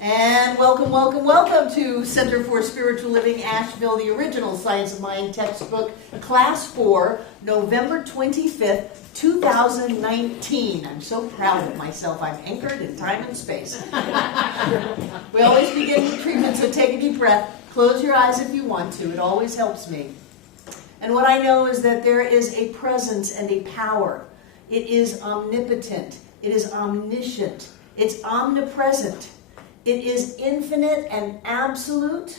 And welcome, welcome, welcome to Center for Spiritual Living, Asheville, the original Science of Mind textbook, Class 4, November 25th, 2019. I'm so proud of myself. I'm anchored in time and space. We always begin with treatment, so take a deep breath. Close your eyes if you want to. It always helps me. And what I know is that there is a presence and a power. It is omnipotent. It is omniscient. It's omnipresent. It is infinite and absolute,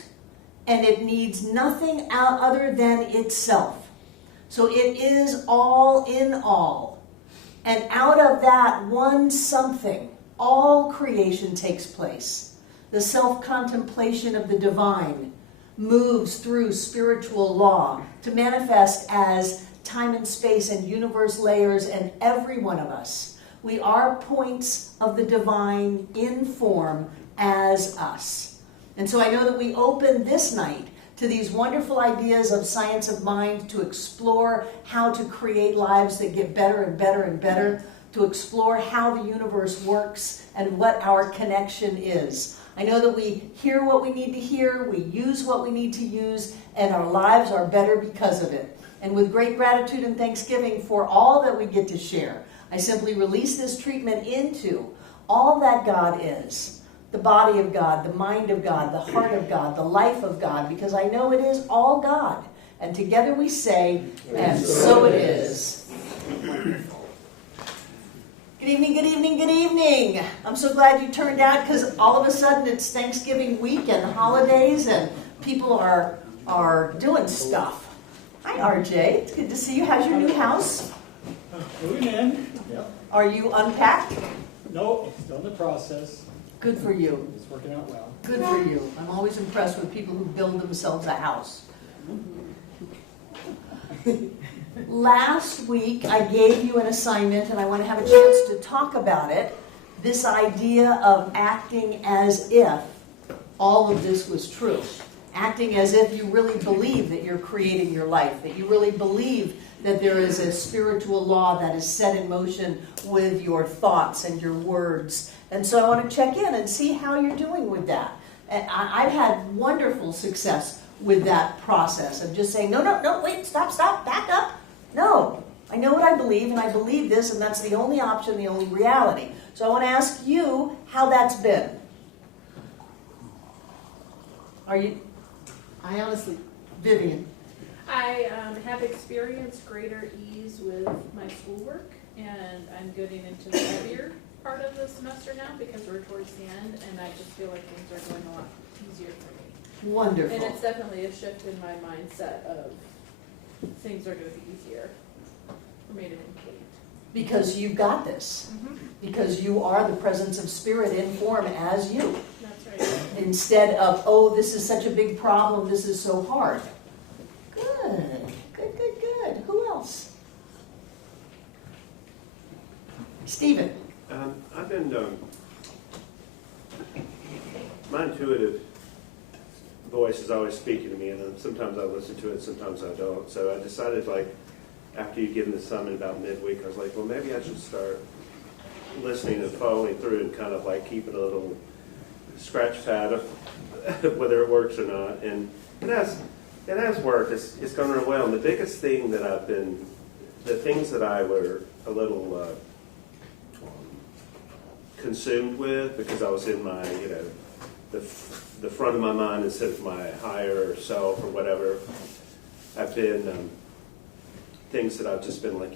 and it needs nothing other than itself. So it is all in all. And out of that one something, all creation takes place. The self-contemplation of the divine moves through spiritual law to manifest as time and space and universe layers and every one of us. We are points of the divine in form as us. And so I know that we open this night to these wonderful ideas of science of mind, to explore how to create lives that get better and better and better, to explore how the universe works and what our connection is. I know that we hear what we need to hear, we use what we need to use, and our lives are better because of it. And with great gratitude and thanksgiving for all that we get to share, I simply release this treatment into all that God is. The body of God, the mind of God, the heart of God, the life of God, because I know it is all God. And together we say, and so it is. Good evening, good evening, good evening. I'm so glad you turned out, because all of a sudden it's Thanksgiving week and holidays and people are doing stuff. Hi, RJ. It's good to see you. How's your new house? Moving in. Yep. Are you unpacked? No, still in the process. Good for you. It's working out well. Good for you. I'm always impressed with people who build themselves a house. Last week, I gave you an assignment, and I want to have a chance to talk about it. This idea of acting as if all of this was true. Acting as if you really believe that you're creating your life, that you really believe that there is a spiritual law that is set in motion with your thoughts and your words. And so I want to check in and see how you're doing with that. And I've had wonderful success with that process of just saying, no, wait, stop, back up. No, I know what I believe, and I believe this, and that's the only option, the only reality. So I want to ask you how that's been. I honestly, Vivian. I have experienced greater ease with my schoolwork, and I'm getting into the heavier part of the semester now because we're towards the end, and I just feel like things are going a lot easier for me. Wonderful. And it's definitely a shift in my mindset of things are going to be easier for me to complete. Because you've got this. Mm-hmm. Because you are the presence of spirit in form as you. That's right. Instead of, oh, this is such a big problem, this is so hard. Good. Who else? Stephen. I've been, my intuitive voice is always speaking to me, and sometimes I listen to it, sometimes I don't. So I decided, after you'd given the summon about midweek, I was like, well, maybe I should start listening and following through and kind of keeping a little scratch pad of whether it works or not. And it has worked. It's gone real well. And the biggest thing that the things that I were a little consumed with, because I was in my, the front of my mind instead of my higher self or whatever, I've been things that I've just been like,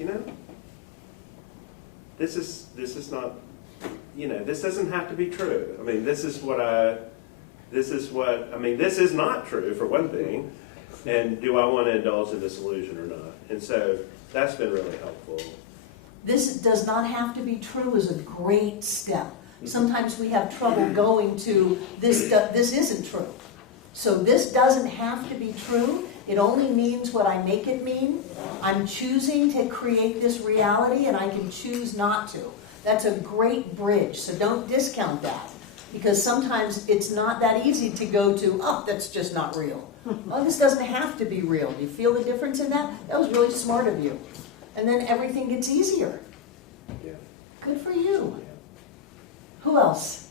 this is not, this doesn't have to be true. I mean, this is not true for one thing. And do I want to indulge in this illusion or not? And so that's been really helpful. This does not have to be true is a great step. Sometimes we have trouble going to this isn't true. So this doesn't have to be true. It only means what I make it mean. I'm choosing to create this reality, and I can choose not to. That's a great bridge, so don't discount that. Because sometimes it's not that easy to go to, oh, that's just not real. Oh, this doesn't have to be real. Do you feel the difference in that? That was really smart of you. And then everything gets easier. Yeah. Good for you. Yeah. Who else?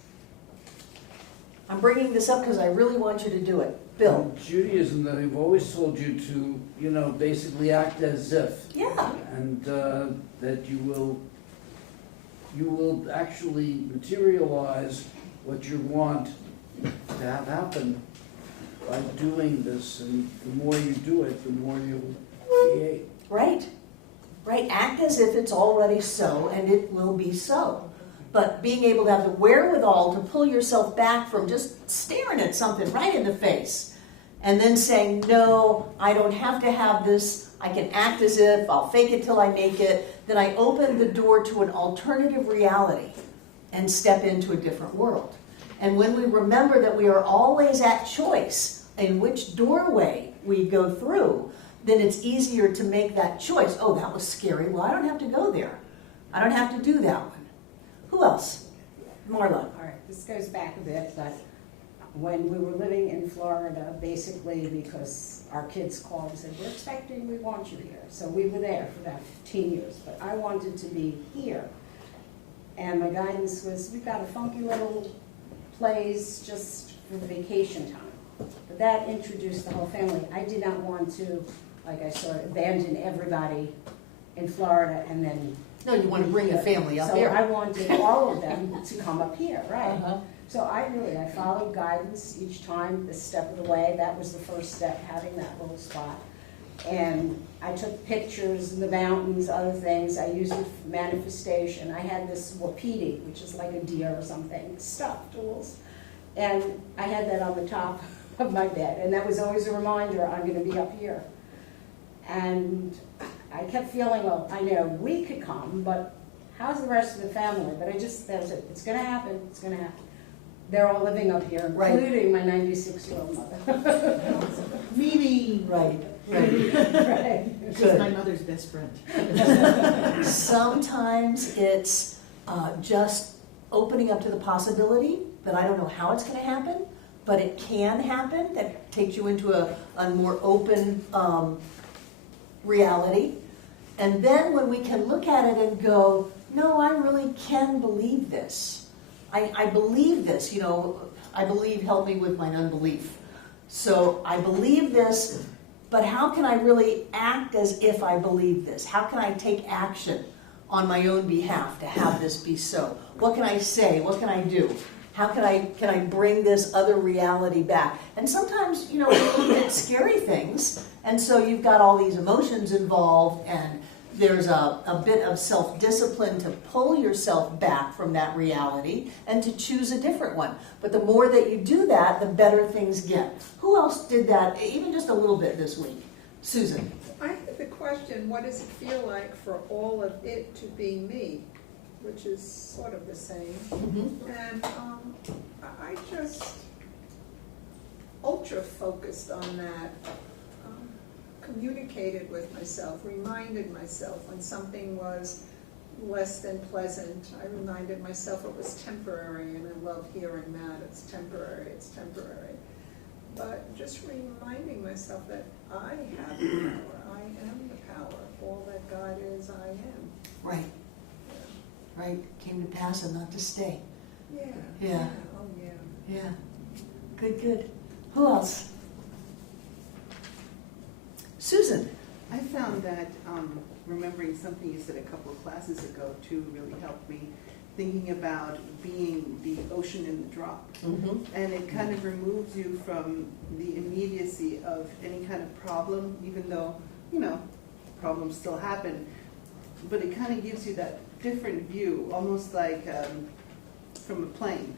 I'm bringing this up because I really want you to do it. Bill? Judaism, that I've always told you to, basically act as if. Yeah. And that you will actually materialize what you want to have happen by doing this. And the more you do it, the more you'll create. Right. Right. Act as if it's already so, and it will be so. But being able to have the wherewithal to pull yourself back from just staring at something right in the face and then saying, no, I don't have to have this. I can act as if, I'll fake it till I make it. Then I open the door to an alternative reality and step into a different world. And when we remember that we are always at choice in which doorway we go through, then it's easier to make that choice. Oh, that was scary. Well, I don't have to go there. I don't have to do that one. Who else? Marla. All right, this goes back a bit, but when we were living in Florida, basically because our kids called and said, we want you here. So we were there for about 15 years, but I wanted to be here. And my guidance was, we've got a funky little place just for the vacation time. But that introduced the whole family. I did not want to, like I said, abandon everybody in Florida and then... No, you want to bring a family up so here. I wanted all of them to come up here, right? Uh-huh. So I followed guidance each time, this step of the way. That was the first step, having that little spot. And I took pictures of the mountains, other things. I used it for manifestation. I had this wapiti, which is like a deer or something, stuffed tools. And I had that on the top of my bed. And that was always a reminder, I'm going to be up here. And I kept feeling, well, I know we could come, but how's the rest of the family? But that was it. It's going to happen. It's going to happen. They're all living up here, including my 96-year-old mother. Mimi. Right. Right. Good. My mother's best friend. Sometimes it's just opening up to the possibility that I don't know how it's going to happen, but it can happen. That takes you into a more open reality. And then when we can look at it and go, no, I really can believe this. I believe this, I believe, help me with my unbelief. So I believe this, but how can I really act as if I believe this? How can I take action on my own behalf to have this be so? What can I say? What can I do? How can I bring this other reality back? And sometimes, you get scary things, and so you've got all these emotions involved, and there's a bit of self-discipline to pull yourself back from that reality and to choose a different one. But the more that you do that, the better things get. Who else did that, even just a little bit this week? Susan. I have the question, what does it feel like for all of it to be me? Which is sort of the same. Mm-hmm. And I just ultra focused on that. Communicated with myself, reminded myself when something was less than pleasant. I reminded myself it was temporary, and I love hearing that. It's temporary, it's temporary. But just reminding myself that I have the power. I am the power. All that God is, I am. Right. Yeah. Right. Came to pass and not to stay. Yeah. Yeah. Oh, yeah. Yeah. Good. Who else? Susan. I found that remembering something you said a couple of classes ago too really helped me, thinking about being the ocean in the drop. Mm-hmm. And it kind of removes you from the immediacy of any kind of problem, even though, problems still happen. But it kind of gives you that different view, almost like from a plane,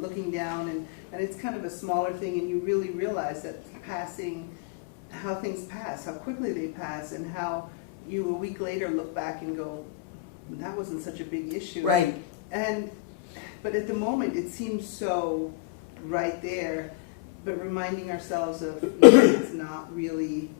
looking down, and it's kind of a smaller thing, and you really realize that how things pass, how quickly they pass, and how you a week later look back and go, that wasn't such a big issue. Right. But at the moment it seems so right there, but reminding ourselves of it's not really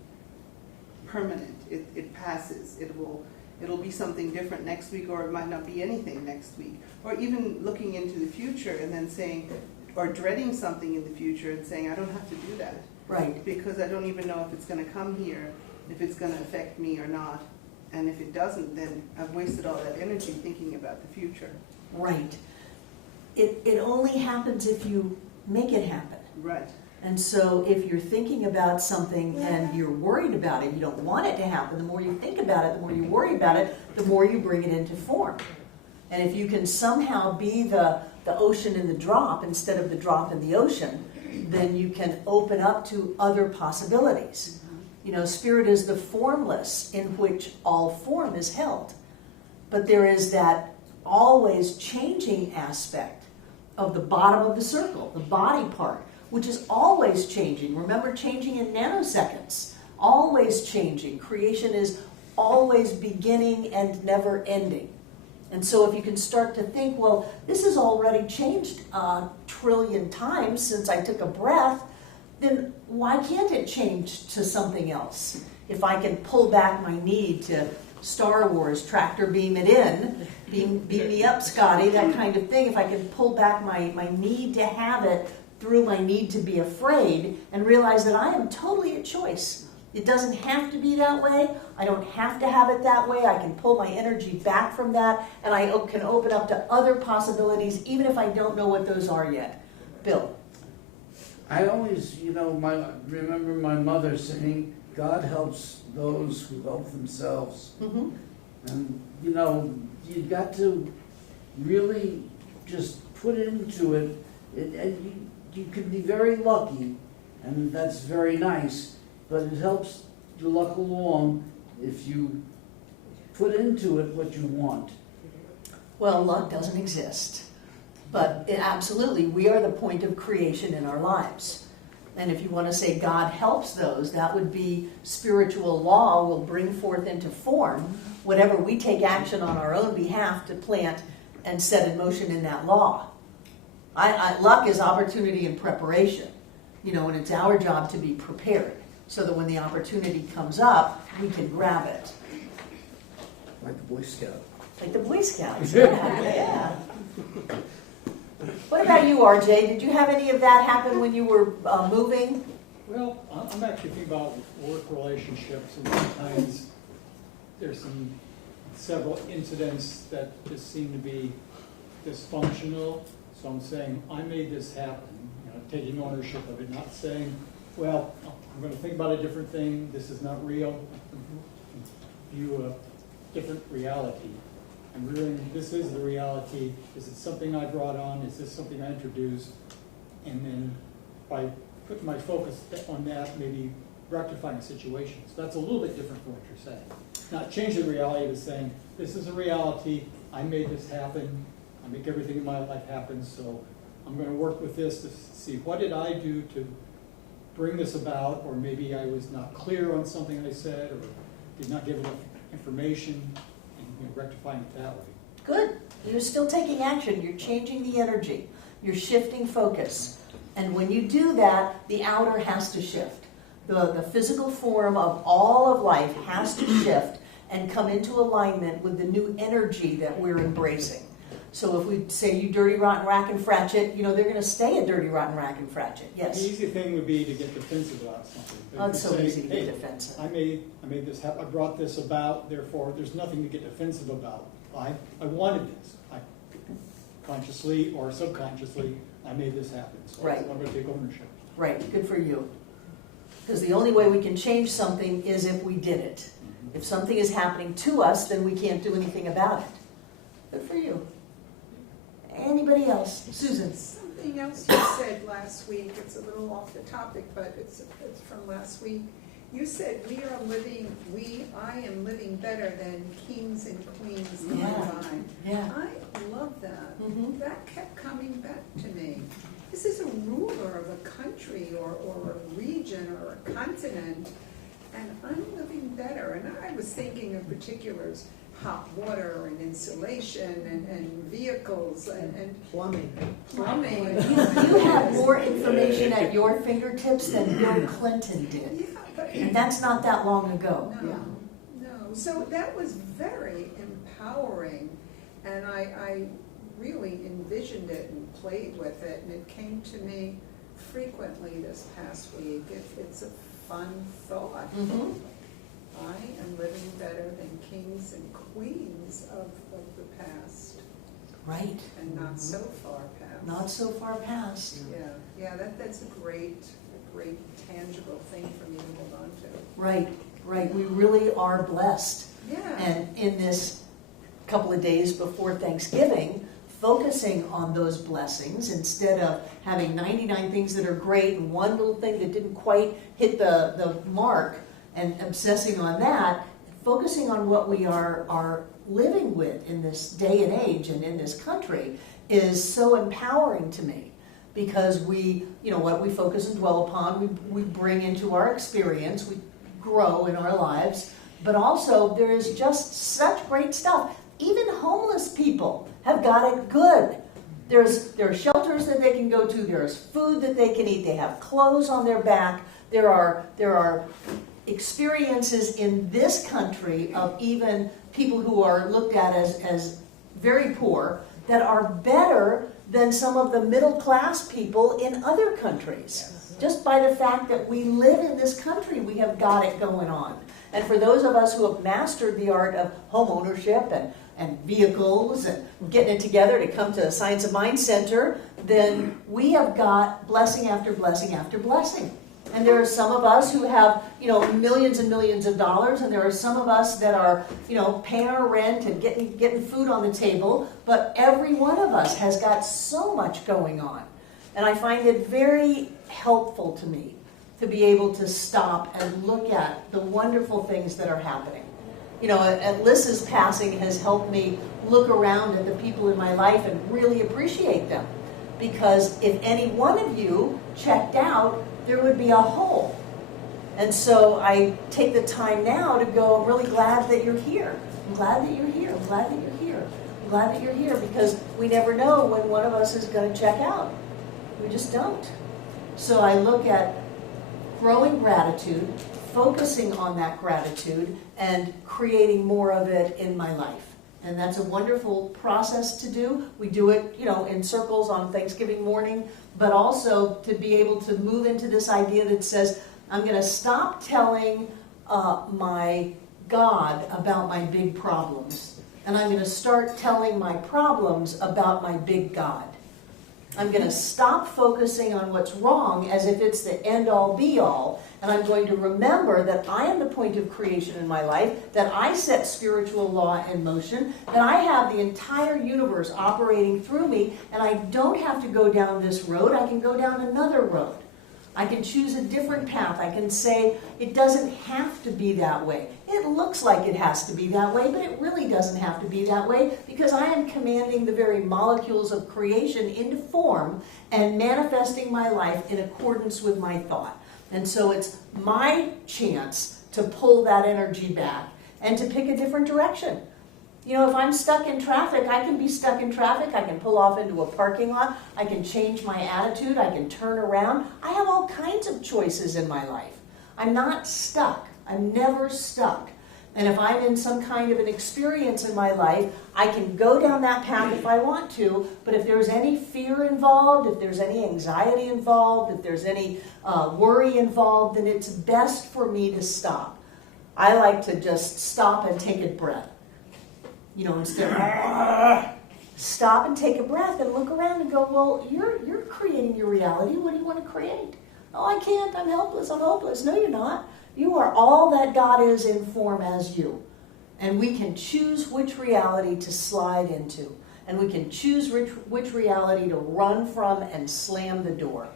permanent. It passes. It'll be something different next week, or it might not be anything next week. Or even looking into the future and then saying, or dreading something in the future and saying, I don't have to do that. Right. Because I don't even know if it's going to come here, if it's going to affect me or not. And if it doesn't, then I've wasted all that energy thinking about the future. Right. It only happens if you make it happen. Right. And so if you're thinking about something and you're worried about it, you don't want it to happen, the more you think about it, the more you worry about it, the more you bring it into form. And if you can somehow be the ocean in the drop instead of the drop in the ocean, then you can open up to other possibilities. You know, spirit is the formless in which all form is held. But there is that always changing aspect of the bottom of the circle, the body part, which is always changing. Remember, changing in nanoseconds, always changing. Creation is always beginning and never ending. And so if you can start to think, well, this has already changed a trillion times since I took a breath, then why can't it change to something else? If I can pull back my need to Star Wars, tractor beam it in, beam me up, Scotty, that kind of thing. If I can pull back my need to have it through my need to be afraid and realize that I am totally at choice. It doesn't have to be that way. I don't have to have it that way. I can pull my energy back from that, and I can open up to other possibilities, even if I don't know what those are yet. Bill. I always, remember my mother saying, God helps those who help themselves. Mm-hmm. And, you've got to really just put into it. And you can be very lucky, and that's very nice, but it helps your luck along if you put into it what you want. Well, luck doesn't exist. But absolutely, we are the point of creation in our lives. And if you want to say God helps those, that would be spiritual law will bring forth into form whatever we take action on our own behalf to plant and set in motion in that law. Luck is opportunity and preparation, and it's our job to be prepared so that when the opportunity comes up, we can grab it. Like the Boy Scout. Like the Boy Scouts, yeah. What about you, RJ? Did you have any of that happen when you were moving? Well, I'm actually thinking about work relationships, and sometimes there's several incidents that just seem to be dysfunctional. So I'm saying, I made this happen, taking ownership of it, not saying, well, I'm going to think about a different thing, this is not real, view a different reality. And really, this is the reality. Is it something I brought on? Is this something I introduced? And then by putting my focus on that, maybe rectifying situations. That's a little bit different from what you're saying. Not changing the reality, but saying, this is a reality, I made this happen, I make everything in my life happen, so I'm going to work with this to see what did I do to bring this about, or maybe I was not clear on something I said, or did not give enough information, and rectifying it that way. Good. You're still taking action. You're changing the energy. You're shifting focus. And when you do that, the outer has to shift. The physical form of all of life has to shift and come into alignment with the new energy that we're embracing. So if we say you dirty, rotten, rack, and fratchet, they're going to stay a dirty, rotten, rack, and fratchet. Yes? The easy thing would be to get defensive about something. Oh, it's so easy to get defensive. I made this happen. I brought this about, therefore there's nothing to get defensive about. I wanted this. Consciously or subconsciously, I made this happen. So Right. I'm going to take ownership. Right. Good for you. Because the only way we can change something is if we did it. If something is happening to us, then we can't do anything about it. Good for you. Anybody else? Susan. Something else you said last week, it's a little off the topic, but it's from last week. You said I am living better than kings and queens gone by. Yeah. I love that. Mhm. That kept coming back to me. This is a ruler of a country or a region or a continent, and I'm living better. And I was thinking of particulars, hot water and insulation and vehicles and plumbing. You have more information at your fingertips than Bill Clinton did. Yeah, but And that's not that long ago. no. So that was very empowering, and I really envisioned it and played with it, and it came to me frequently this past week. It's a fun thought. Mhm. I am living better than kings and queens of the past. Right. and not so far past. Not so far past. Yeah, that's a great tangible thing for me to hold on to. Right, right. We really are blessed. Yeah. And in this couple of days before Thanksgiving, focusing on those blessings instead of having 99 things that are great and one little thing that didn't quite hit the mark and obsessing on that, focusing on what we are living with in this day and age and in this country is so empowering to me. Because we, what we focus and dwell upon, we bring into our experience, we grow in our lives, but also there is just such great stuff. Even homeless people have got it good. There are shelters that they can go to, there's food that they can eat, they have clothes on their back, there are experiences in this country of even people who are looked at as very poor that are better than some of the middle class people in other countries. Just by the fact that we live in this country, we have got it going on. And for those of us who have mastered the art of home ownership and vehicles and getting it together to come to the Science of Mind Center, then we have got blessing after blessing after blessing. And there are some of us who have, millions and millions of dollars, and there are some of us that are, paying our rent and getting food on the table, but every one of us has got so much going on. And I find it very helpful to me to be able to stop and look at the wonderful things that are happening. Alyssa's passing has helped me look around at the people in my life and really appreciate them. Because if any one of you checked out, there would be a hole. And so I take the time now to go, I'm really glad that you're here. I'm glad that you're here. I'm glad that you're here. I'm glad that you're here because we never know when one of us is going to check out. We just don't. So I look at growing gratitude, focusing on that gratitude, and creating more of it in my life. And that's a wonderful process to do. We do it, in circles on Thanksgiving morning, but also to be able to move into this idea that says, I'm going to stop telling my God about my big problems. And I'm going to start telling my problems about my big God. I'm going to stop focusing on what's wrong as if it's the end-all, be-all, and I'm going to remember that I am the point of creation in my life, that I set spiritual law in motion, that I have the entire universe operating through me, and I don't have to go down this road, I can go down another road. I can choose a different path. I can say it doesn't have to be that way. It looks like it has to be that way, but it really doesn't have to be that way because I am commanding the very molecules of creation into form and manifesting my life in accordance with my thought. And so it's my chance to pull that energy back and to pick a different direction. If I'm stuck in traffic, I can be stuck in traffic. I can pull off into a parking lot. I can change my attitude. I can turn around. I have all kinds of choices in my life. I'm not stuck. I'm never stuck. And if I'm in some kind of an experience in my life, I can go down that path if I want to, but if there's any fear involved, if there's any anxiety involved, if there's any worry involved, then it's best for me to stop. I like to just stop and take a breath. Instead of stop and take a breath and look around and go, well, you're creating your reality. What do you want to create? Oh, I can't. I'm helpless. I'm hopeless. No, you're not. You are all that God is in form as you. And we can choose which reality to slide into. And we can choose which reality to run from and slam the door.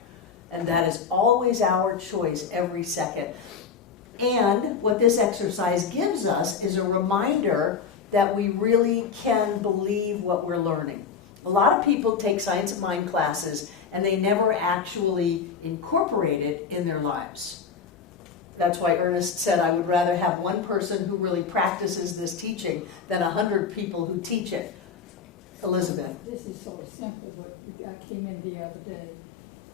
And that is always our choice every second. And what this exercise gives us is a reminder that we really can believe what we're learning. A lot of people take Science of Mind classes and they never actually incorporate it in their lives. That's why Ernest said, I would rather have one person who really practices this teaching than 100 people who teach it. Elizabeth. This is sort of simple, but I came in the other day.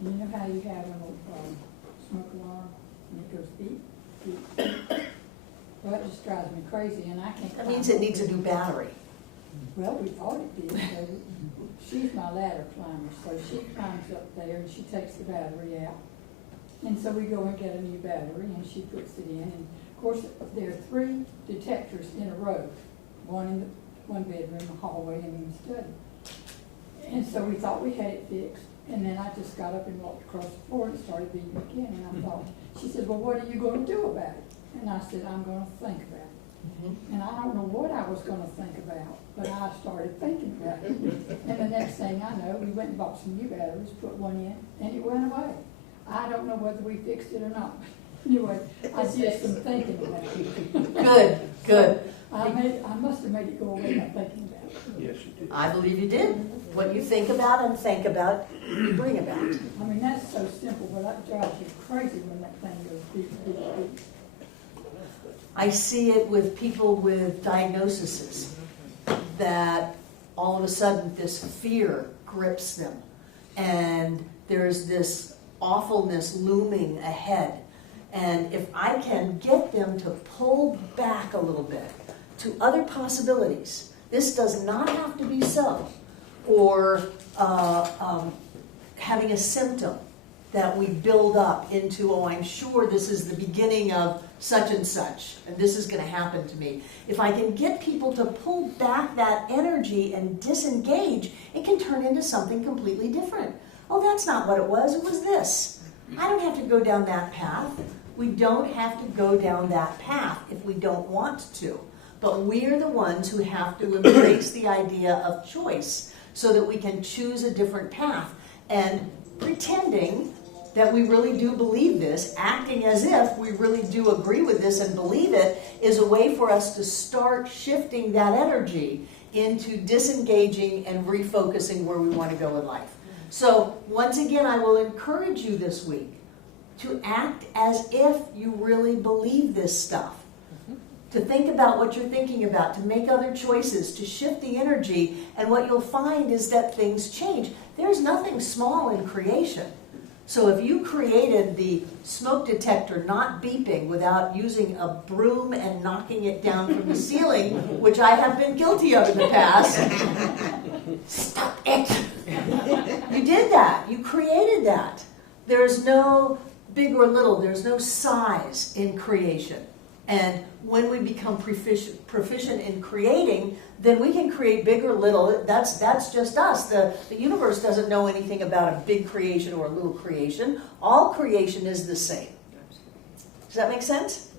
You know how you have an smoke alarm and it goes beep, beep. Well, that just drives me crazy, and I can't. That means it needs a new battery. Well, we thought it did. So she's my ladder climber, so she climbs up there and she takes the battery out. And so we go and get a new battery, and she puts it in. And of course, there are 3 detectors in a row, one in one bedroom, a hallway, and in the study. And so we thought we had it fixed, and then I just got up and walked across the floor and started beating it again, and I thought, she said, well, what are you gonna do about it? And I said, I'm gonna think about it. And I don't know what I was gonna think about, but I started thinking about it. And the next thing I know, we went and bought some new batteries, put one in, and it went away. I don't know whether we fixed it or not. Anyway, I did some thinking about it. Good, good. I must have made it go away by thinking about it. Yes, you did. I believe you did. What you think about and think about, you bring about. I mean, that's so simple, but that drives you crazy when that thing goes beep, beep, beep. I see it with people with diagnoses that all of a sudden this fear grips them and there's this awfulness looming ahead. And if I can get them to pull back a little bit to other possibilities, this does not have to be so, or having a symptom that we build up into, oh, I'm sure this is the beginning of such and such, and this is going to happen to me. If I can get people to pull back that energy and disengage, it can turn into something completely different. Oh, that's not what it was this. I don't have to go down that path. We don't have to go down that path if we don't want to. But we're the ones who have to embrace the idea of choice so that we can choose a different path. And pretending that we really do believe this, acting as if we really do agree with this and believe it, is a way for us to start shifting that energy into disengaging and refocusing where we want to go in life. So once again, I will encourage you this week to act as if you really believe this stuff. To think about what you're thinking about, to make other choices, to shift the energy, and what you'll find is that things change. There's nothing small in creation. So if you created the smoke detector not beeping without using a broom and knocking it down from the ceiling, which I have been guilty of in the past, stop it. You did that. You created that. There's no big or little. There's no size in creation. And when we become proficient in creating, then we can create big or little. That's just us. The universe doesn't know anything about a big creation or a little creation. All creation is the same. Does that make sense?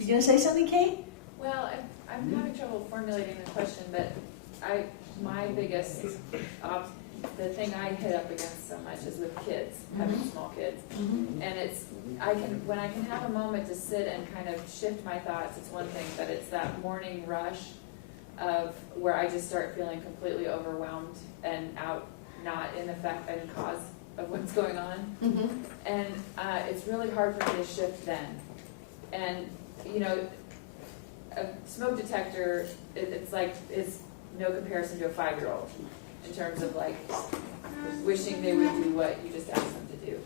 You going to say something, Kate? Well, I'm having trouble formulating the question, but my biggest, the thing I hit up against so much is with kids, having small kids. And when I can have a moment to sit and kind of shift my thoughts, it's one thing, but it's that morning rush of where I just start feeling completely overwhelmed and not in effect and cause of what's going on. And it's really hard for me to shift then. And, you know, a smoke detector, it's no comparison to a 5-year-old in terms of like wishing they would do what you just asked them to do.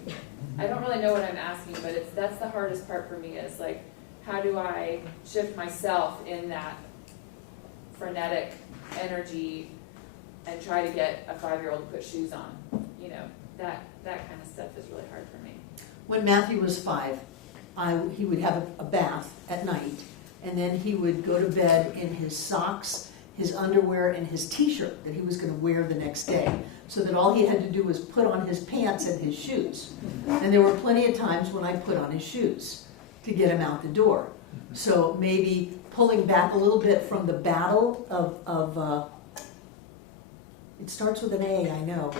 I don't really know what I'm asking, but that's the hardest part for me is like, how do I shift myself in that frenetic energy and try to get a 5-year-old to put shoes on? You know, that kind of stuff is really hard for me. When Matthew was 5, he would have a bath at night, and then he would go to bed in his socks, his underwear, and his t-shirt that he was going to wear the next day, so that all he had to do was put on his pants and his shoes. And there were plenty of times when I put on his shoes to get him out the door. So maybe pulling back a little bit from the battle of it starts with an A, I know.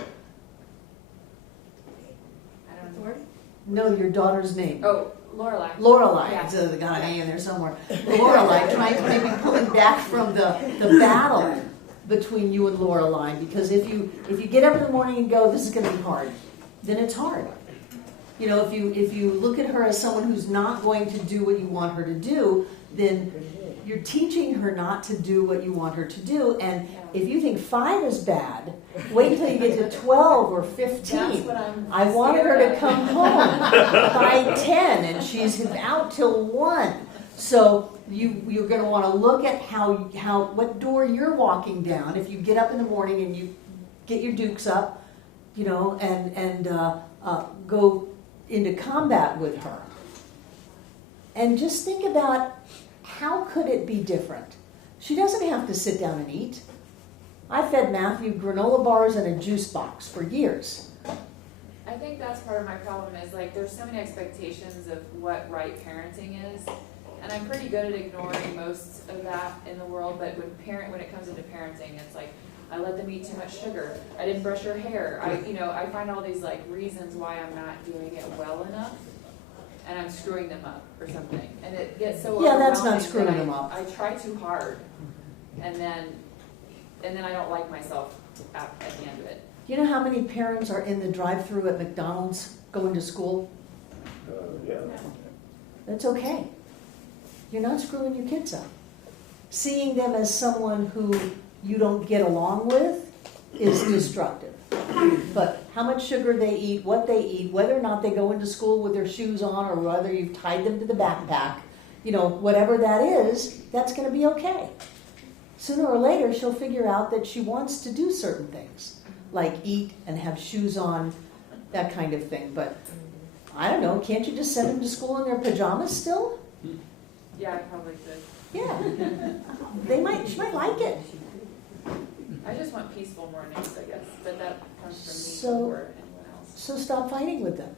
I don't know. No, your daughter's name. Oh, Lorelai. Lorelai, Yeah. so they got an A in there somewhere. Lorelai, trying to maybe pulling back from the battle between you and Lorelai, because if you get up in the morning and go, this is going to be hard, then it's hard. You know, if you look at her as someone who's not going to do what you want her to do, then you're teaching her not to do what you want her to do. And if you think 5 is bad, wait until you get to 12 or 15. That's what I'm I wanted her scared to of. come home by 10, and she's out till 1. So you're going to want to look at what door you're walking down. If you get up in the morning and you get your dukes up, you know, and go into combat with her, and just think about how could it be different. She doesn't have to sit down and eat. I fed Matthew granola bars and a juice box for years. I think that's part of my problem is like there's so many expectations of what right parenting is, and I'm pretty good at ignoring most of that in the world. But when it comes into parenting, it's like I let them eat too much sugar. I didn't brush her hair. I find all these like reasons why I'm not doing it well enough, and I'm screwing them up or something. And it gets so Yeah, that's not overwhelming that screwing them up. I try too hard, and then I don't like myself at the end of it. You know how many parents are in the drive-thru at McDonald's going to school? Yeah. That's okay. You're not screwing your kids up. Seeing them as someone who you don't get along with is destructive. But how much sugar they eat, what they eat, whether or not they go into school with their shoes on or whether you've tied them to the backpack, whatever that is, that's going to be okay. Sooner or later, she'll figure out that she wants to do certain things, like eat and have shoes on, that kind of thing. But I don't know, can't you just send them to school in their pajamas still? Yeah, I probably could. Yeah. She might like it. I just want peaceful mornings, I guess, but that comes from me So- before anyone else. So stop fighting with them.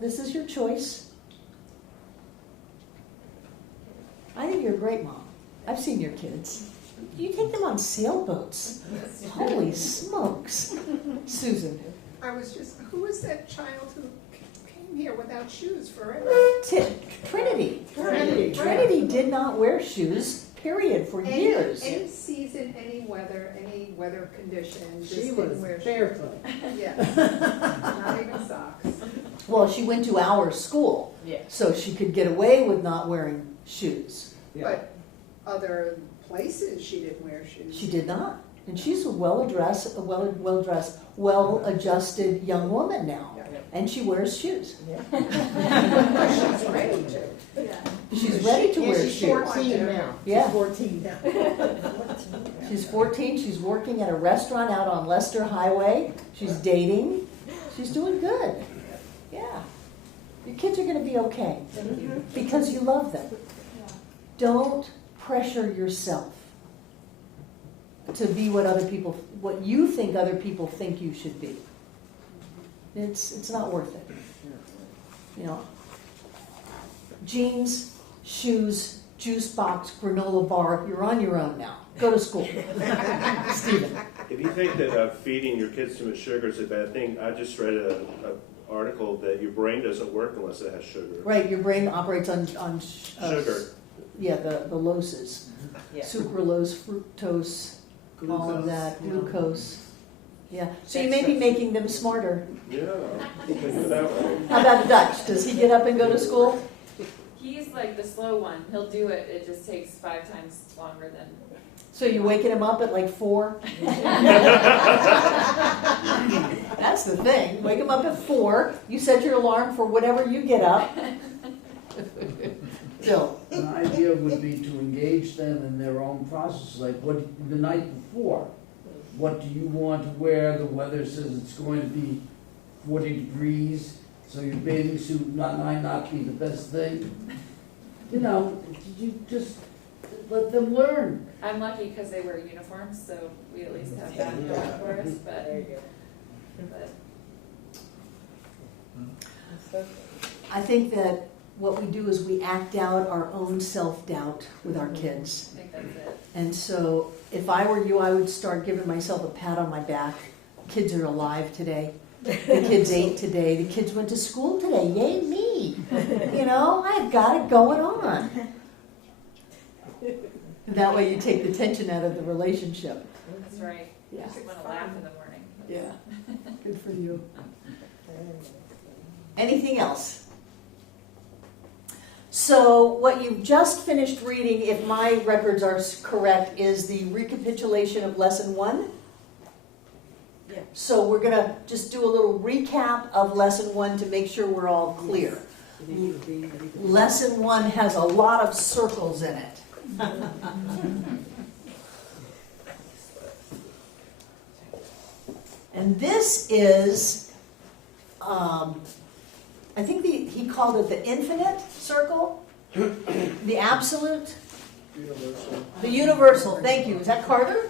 This is your choice. I think you're a great mom. I've seen your kids. You take them on sailboats. Holy smokes. Susan. Who was that child who came here without shoes forever? Trinity. Trinity. Trinity did not wear shoes, period, for years. Any season, any weather condition, just She didn't was wear shoes. barefoot. Yes, not even socks. Well, she went to our school, so she could get away with not wearing shoes. But other places, she didn't wear shoes. She did not. And she's a well-dressed, well-adjusted young woman now. And she wears shoes. She's ready to. She's ready to wear she's shoes. 14 now. Yeah. She's 14 now. She's 14. She's working at a restaurant out on Leicester Highway. She's dating. She's doing good. Yeah. Your kids are going to be okay because you love them. Don't pressure yourself to be what you think other people think you should be. It's not worth it. Jeans, shoes, juice box, granola bar, you're on your own now. Go to school. Stephen. If you think that feeding your kids too much sugar is a bad thing, I just read an article that your brain doesn't work unless it has sugar. Right, your brain operates on Sugar. Yeah, the loses. Sucralose, fructose, all of that, glucose. Yeah, so you may be making them smarter. Yeah, think of it that way. How about Dutch? Does he get up and go to school? He's like the slow one. He'll do it. It just takes 5 times longer than. So you're waking him up at like 4? That's the thing. Wake him up at 4. You set your alarm for whatever you get up. Jill. An idea would be to engage them in their own process, like the night before. What do you want to wear? The weather says it's going to be 40 degrees, so your bathing suit might not be the best thing. You just let them learn. I'm lucky because they wear uniforms, so we at least have that going for us. But I think that what we do is we act out our own self-doubt with our kids. I think that's it. And so if I were you, I would start giving myself a pat on my back. Kids are alive today. The kids ate today. The kids went to school today. Yay me. I've got it going on. That way you take the tension out of the relationship. That's right. Yeah. I just want to laugh in the morning. Yeah. Good for you. Anything else? So what you've just finished reading, if my records are correct, is the recapitulation of Lesson 1. Yeah. So we're going to just do a little recap of Lesson 1 to make sure we're all clear. Lesson 1 has a lot of circles in it. And this is, I think he called it the infinite circle, the absolute, Universal. The universal, thank you. Is that Carter?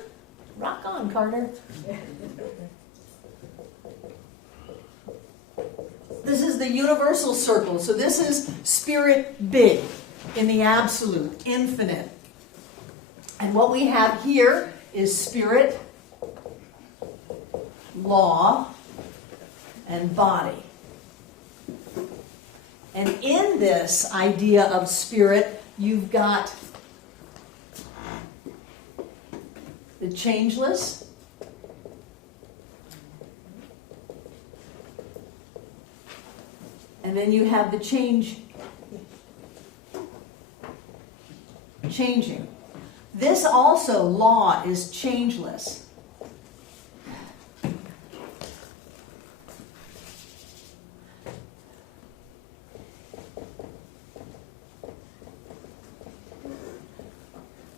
Rock on, Carter. This is the universal circle. So this is spirit big, in the absolute, infinite. And what we have here is spirit, law, and body. And in this idea of spirit, you've got the changeless, and then you have the changing. This also, law, is changeless.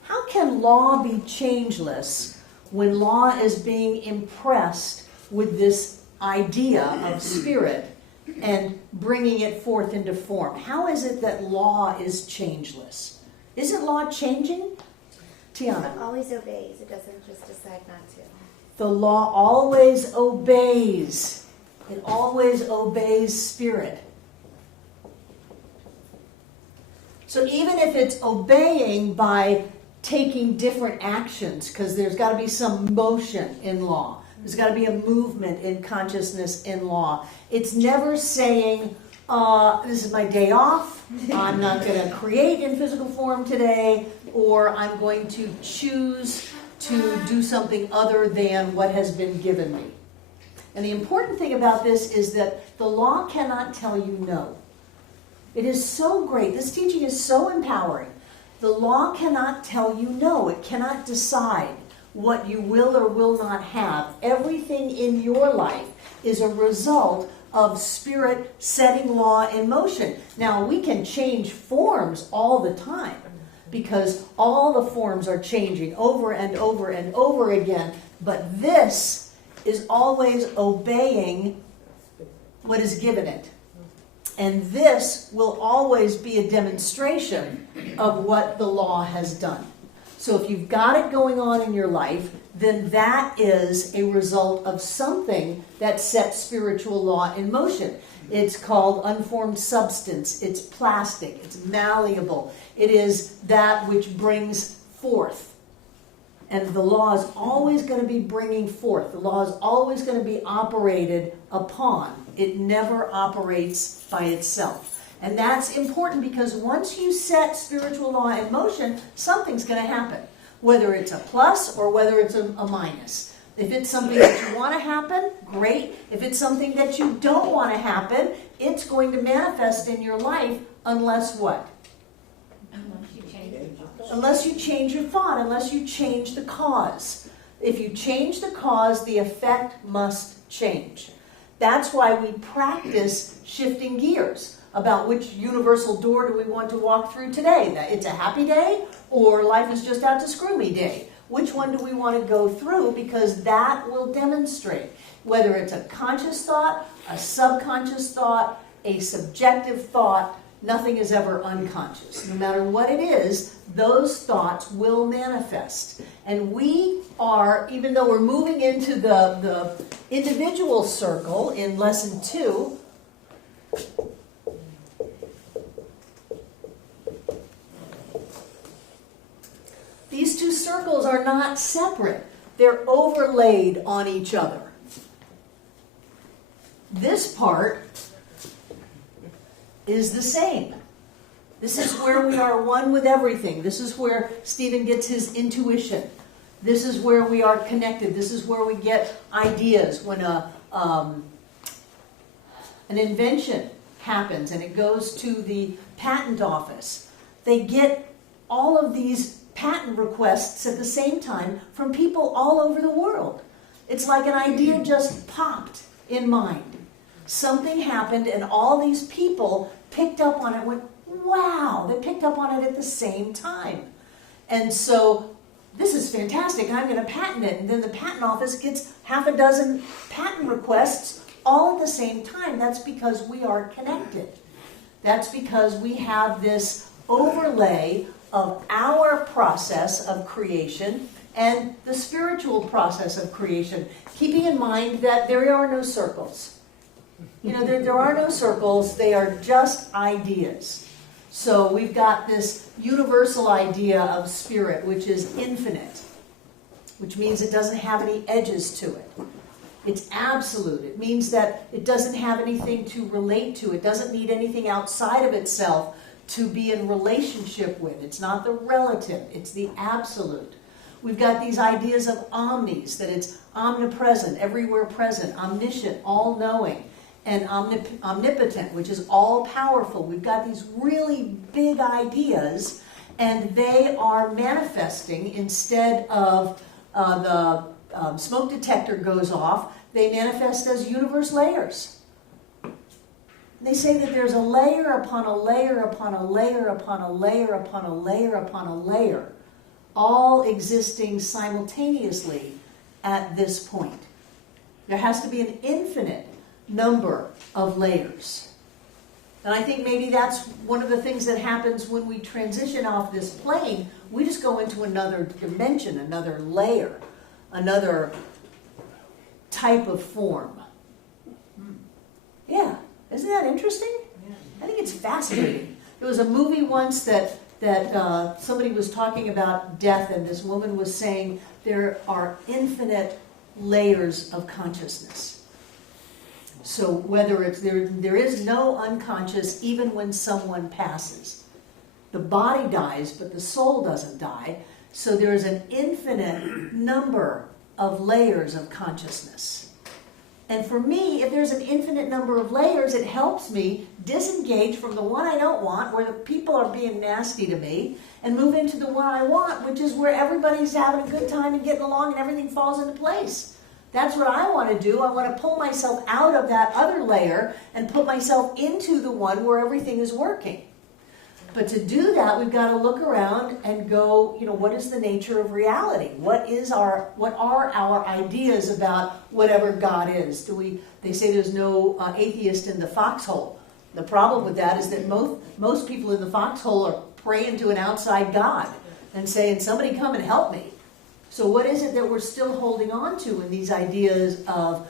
How can law be changeless when law is being impressed with this idea of spirit and bringing it forth into form? How is it that law is changeless? Isn't law changing? Tiana. It always obeys. It doesn't just decide not to. The law always obeys. It always obeys spirit. So even if it's obeying by taking different actions, because there's got to be some motion in law. There's got to be a movement in consciousness in law. It's never saying, this is my day off, I'm not going to create in physical form today, or I'm going to choose to do something other than what has been given me. And the important thing about this is that the law cannot tell you no. It is so great. This teaching is so empowering. The law cannot tell you no. It cannot decide what you will or will not have. Everything in your life is a result of spirit setting law in motion. Now, we can change forms all the time because all the forms are changing over and over and over again. But this is always obeying what is given it. And this will always be a demonstration of what the law has done. So if you've got it going on in your life, then that is a result of something that sets spiritual law in motion. It's called unformed substance. It's plastic. It's malleable. It is that which brings forth. And the law is always going to be bringing forth. The law is always going to be operated upon. It never operates by itself. And that's important because once you set spiritual law in motion, something's going to happen. Whether it's a plus or whether it's a minus. If it's something that you want to happen, great. If it's something that you don't want to happen, it's going to manifest in your life unless what? Unless you change your thought, unless you change the cause. If you change the cause, the effect must change. That's why we practice shifting gears about which universal door do we want to walk through today. That it's a happy day or life is just out to screw me day. Which one do we want to go through? Because that will demonstrate whether it's a conscious thought, a subconscious thought, a subjective thought. Nothing is ever unconscious. No matter what it is, those thoughts will manifest. And we are, even though we're moving into the individual circle in lesson 2, these two circles are not separate. They're overlaid on each other. This part is the same. This is where we are one with everything. This is where Stephen gets his intuition. This is where we are connected. This is where we get ideas. When an invention happens and it goes to the patent office, they get all of these patent requests at the same time from people all over the world. It's like an idea just popped in mind. Something happened and all these people picked up on it, went, wow, they picked up on it at the same time. And so this is fantastic, I'm going to patent it. And then the patent office gets half a dozen patent requests all at the same time. That's because we are connected. That's because we have this overlay of our process of creation and the spiritual process of creation, keeping in mind that there are no circles. You know, there are no circles, they are just ideas. So we've got this universal idea of spirit, which is infinite, which means it doesn't have any edges to it. It's absolute. It means that it doesn't have anything to relate to. It doesn't need anything outside of itself to be in relationship with. It's not the relative, it's the absolute. We've got these ideas of omnis, that it's omnipresent, everywhere present, omniscient, all-knowing, and omnipotent, which is all-powerful. We've got these really big ideas, and they are manifesting instead of the smoke detector goes off, they manifest as universe layers. They say that there's a layer upon a layer upon a layer upon a layer upon a layer upon a layer, all existing simultaneously at this point. There has to be an infinite number of layers. And I think maybe that's one of the things that happens when we transition off this plane. We just go into another dimension, another layer, another type of form. Yeah, isn't that interesting? I think it's fascinating. There was a movie once that somebody was talking about death, and this woman was saying there are infinite layers of consciousness. So whether it's there is no unconscious even when someone passes. The body dies, but the soul doesn't die. So there is an infinite number of layers of consciousness. And for me, if there's an infinite number of layers, it helps me disengage from the one I don't want, where the people are being nasty to me, and move into the one I want, which is where everybody's having a good time and getting along and everything falls into place. That's what I want to do. I want to pull myself out of that other layer and put myself into the one where everything is working. But to do that, we've got to look around and go, what is the nature of reality? What are our ideas about whatever God is? They say there's no atheist in the foxhole. The problem with that is that most people in the foxhole are praying to an outside God and saying, somebody come and help me. So what is it that we're still holding on to in these ideas of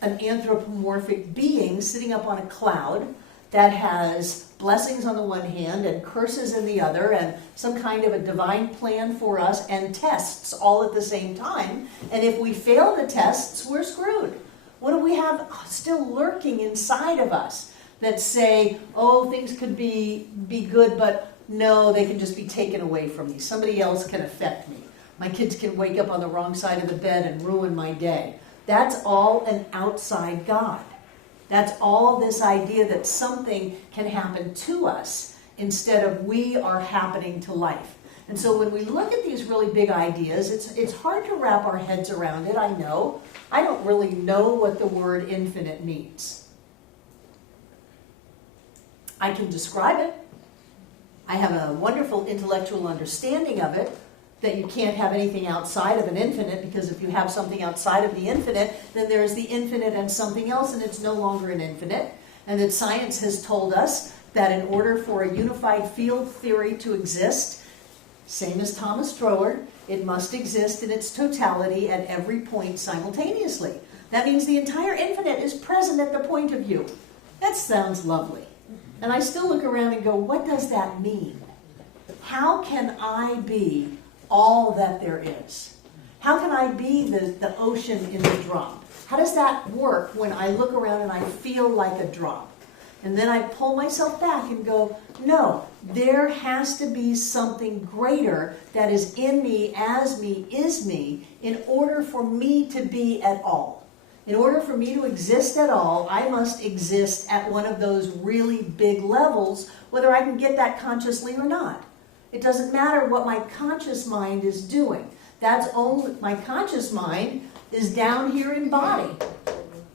an anthropomorphic being sitting up on a cloud that has blessings on the one hand and curses in the other, and some kind of a divine plan for us, and tests all at the same time? And if we fail the tests, we're screwed. What do we have still lurking inside of us that say, oh, things could be good, but no, they can just be taken away from me. Somebody else can affect me. My kids can wake up on the wrong side of the bed and ruin my day. That's all an outside God. That's all this idea that something can happen to us instead of we are happening to life. And so when we look at these really big ideas, it's hard to wrap our heads around it, I know. I don't really know what the word infinite means. I can describe it. I have a wonderful intellectual understanding of it, that you can't have anything outside of an infinite, because if you have something outside of the infinite, then there's the infinite and something else, and it's no longer an infinite. And that science has told us that in order for a unified field theory to exist, same as Thomas Troward, it must exist in its totality at every point simultaneously. That means the entire infinite is present at the point of view. That sounds lovely. And I still look around and go, what does that mean? How can I be all that there is? How can I be the ocean in the drop? How does that work when I look around and I feel like a drop? And then I pull myself back and go, no, there has to be something greater that is in me, as me, is me, in order for me to be at all. In order for me to exist at all, I must exist at one of those really big levels, whether I can get that consciously or not. It doesn't matter what my conscious mind is doing. That's only, my conscious mind is down here in body.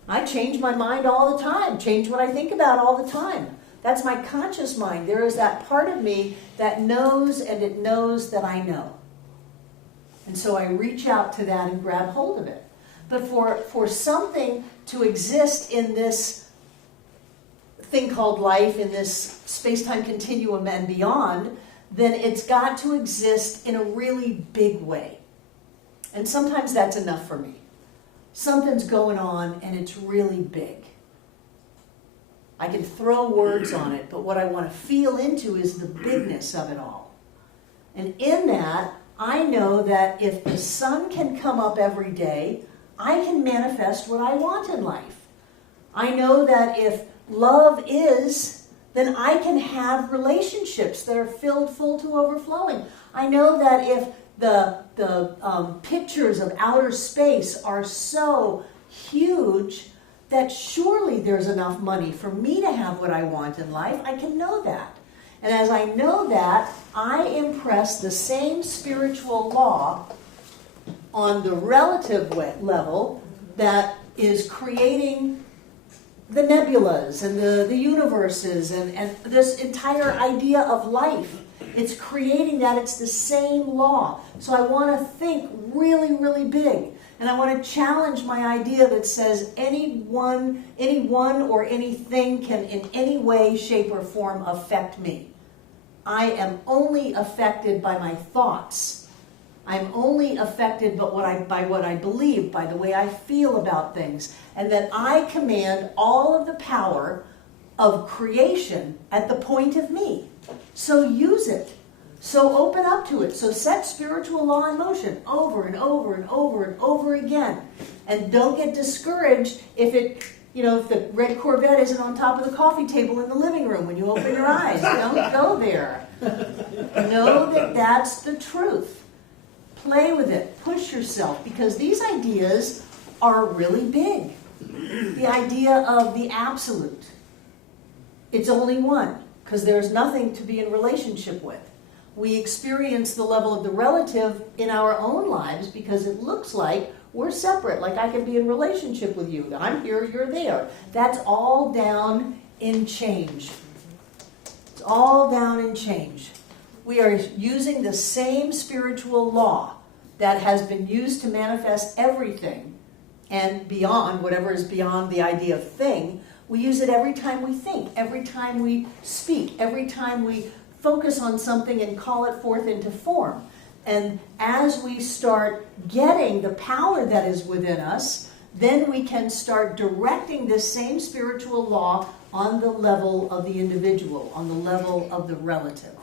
I change my mind all the time, change what I think about all the time. That's my conscious mind. There is that part of me that knows, and it knows that I know. And so I reach out to that and grab hold of it. But for something to exist in this thing called life, in this space-time continuum and beyond, then it's got to exist in a really big way. And sometimes that's enough for me. Something's going on and it's really big. I can throw words on it, but what I want to feel into is the bigness of it all. And in that, I know that if the sun can come up every day, I can manifest what I want in life. I know that if love is, then I can have relationships that are filled full to overflowing. I know that if the pictures of outer space are so huge that surely there's enough money for me to have what I want in life. I can know that. And as I know that, I impress the same spiritual law on the relative level that is creating the nebulas and the universes and this entire idea of life. It's creating that. It's the same law. So I want to think really, really big. And I want to challenge my idea that says anyone or anything can in any way, shape, or form affect me. I am only affected by my thoughts. I'm only affected by what I believe, by the way I feel about things. And that I command all of the power of creation at the point of me. So use it. So open up to it. So set spiritual law in motion over and over and over and over again. And don't get discouraged if the red Corvette isn't on top of the coffee table in the living room when you open your eyes. Don't go there. Know that that's the truth. Play with it. Push yourself. Because these ideas are really big. The idea of the absolute. It's only one. Because there's nothing to be in relationship with. We experience the level of the relative in our own lives because it looks like we're separate, like I can be in relationship with you. I'm here, you're there. That's all down in change. It's all down in change. We are using the same spiritual law that has been used to manifest everything and beyond, whatever is beyond the idea of thing. We use it every time we think, every time we speak, every time we focus on something and call it forth into form. And as we start getting the power that is within us, then we can start directing this same spiritual law on the level of the individual, on the level of the relative.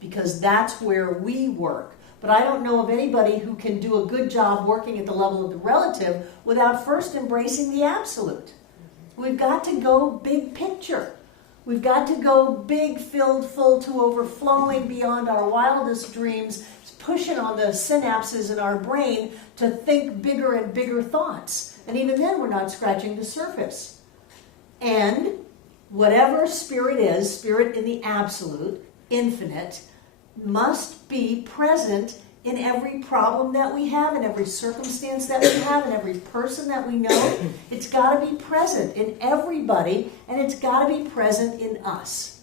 Because that's where we work. But I don't know of anybody who can do a good job working at the level of the relative without first embracing the absolute. We've got to go big picture. We've got to go big, filled, full to overflowing beyond our wildest dreams, pushing on the synapses in our brain to think bigger and bigger thoughts. And even then, we're not scratching the surface. And whatever spirit is, spirit in the absolute, infinite, must be present in every problem that we have, in every circumstance that we have, in every person that we know. It's got to be present in everybody, and it's got to be present in us.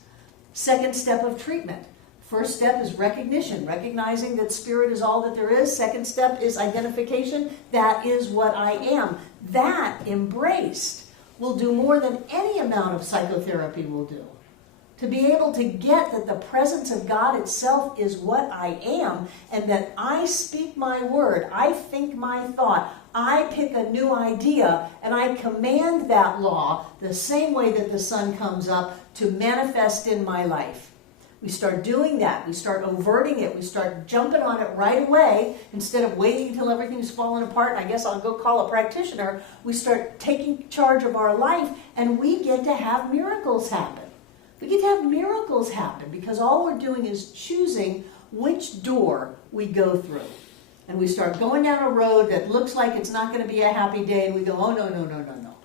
Second step of treatment. First step is recognition, recognizing that spirit is all that there is. Second step is identification. That is what I am. That, embraced, will do more than any amount of psychotherapy will do. To be able to get that the presence of God itself is what I am, and that I speak my word, I think my thought, I pick a new idea, and I command that law the same way that the sun comes up to manifest in my life. We start doing that. We start overting it. We start jumping on it right away instead of waiting until everything's fallen apart. And I guess I'll go call a practitioner. We start taking charge of our life, and we get to have miracles happen. We get to have miracles happen because all we're doing is choosing which door we go through. And we start going down a road that looks like it's not going to be a happy day, and we go, oh, no, no, no, no, no.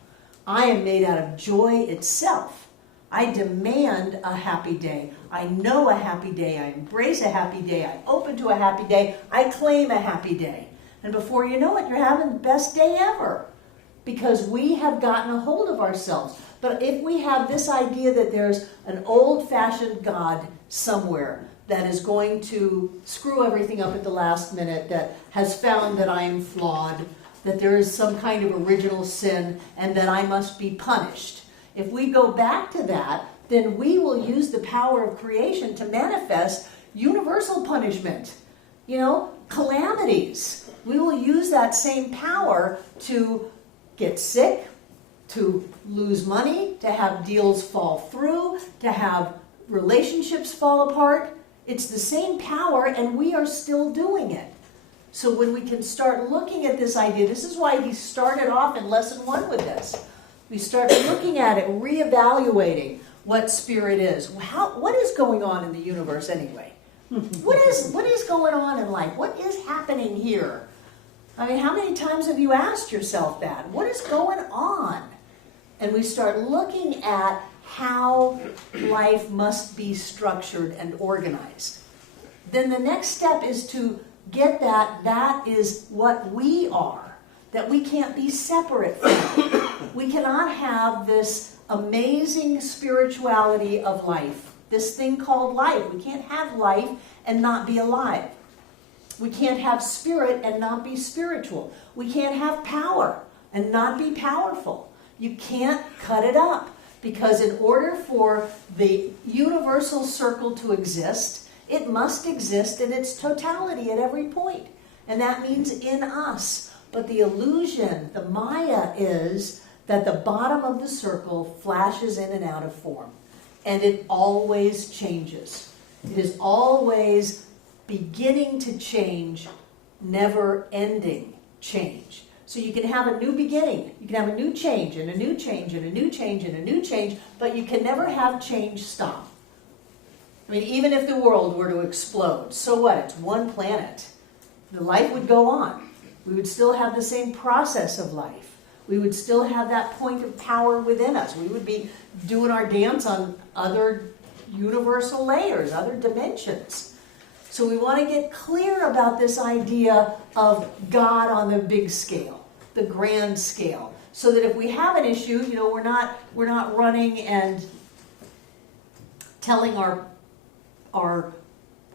I am made out of joy itself. I demand a happy day. I know a happy day. I embrace a happy day. I open to a happy day. I claim a happy day. And before you know it, you're having the best day ever because we have gotten a hold of ourselves. But if we have this idea that there's an old-fashioned God somewhere that is going to screw everything up at the last minute, that has found that I am flawed, that there is some kind of original sin, and that I must be punished, if we go back to that, then we will use the power of creation to manifest universal punishment, calamities. We will use that same power to get sick, to lose money, to have deals fall through, to have relationships fall apart. It's the same power, and we are still doing it. So when we can start looking at this idea, this is why he started off in lesson 1 with this. We start looking at it, reevaluating what spirit is. What is going on in the universe anyway? What is going on in life? What is happening here? I mean, how many times have you asked yourself that? What is going on? And we start looking at how life must be structured and organized. Then the next step is to get that is what we are, that we can't be separate from. We cannot have this amazing spirituality of life, this thing called life. We can't have life and not be alive. We can't have spirit and not be spiritual. We can't have power and not be powerful. You can't cut it up, because in order for the universal circle to exist, it must exist in its totality at every point. And that means in us. But the illusion, the Maya, is that the bottom of the circle flashes in and out of form. And it always changes. It is always beginning to change, never ending change. So you can have a new beginning, you can have a new change, and a new change, and a new change, and a new change, but you can never have change stop. I mean, even if the world were to explode, so what? It's one planet. The life would go on. We would still have the same process of life. We would still have that point of power within us. We would be doing our dance on other universal layers, other dimensions. So we want to get clear about this idea of God on the big scale, the grand scale, so that if we have an issue, we're not running and telling our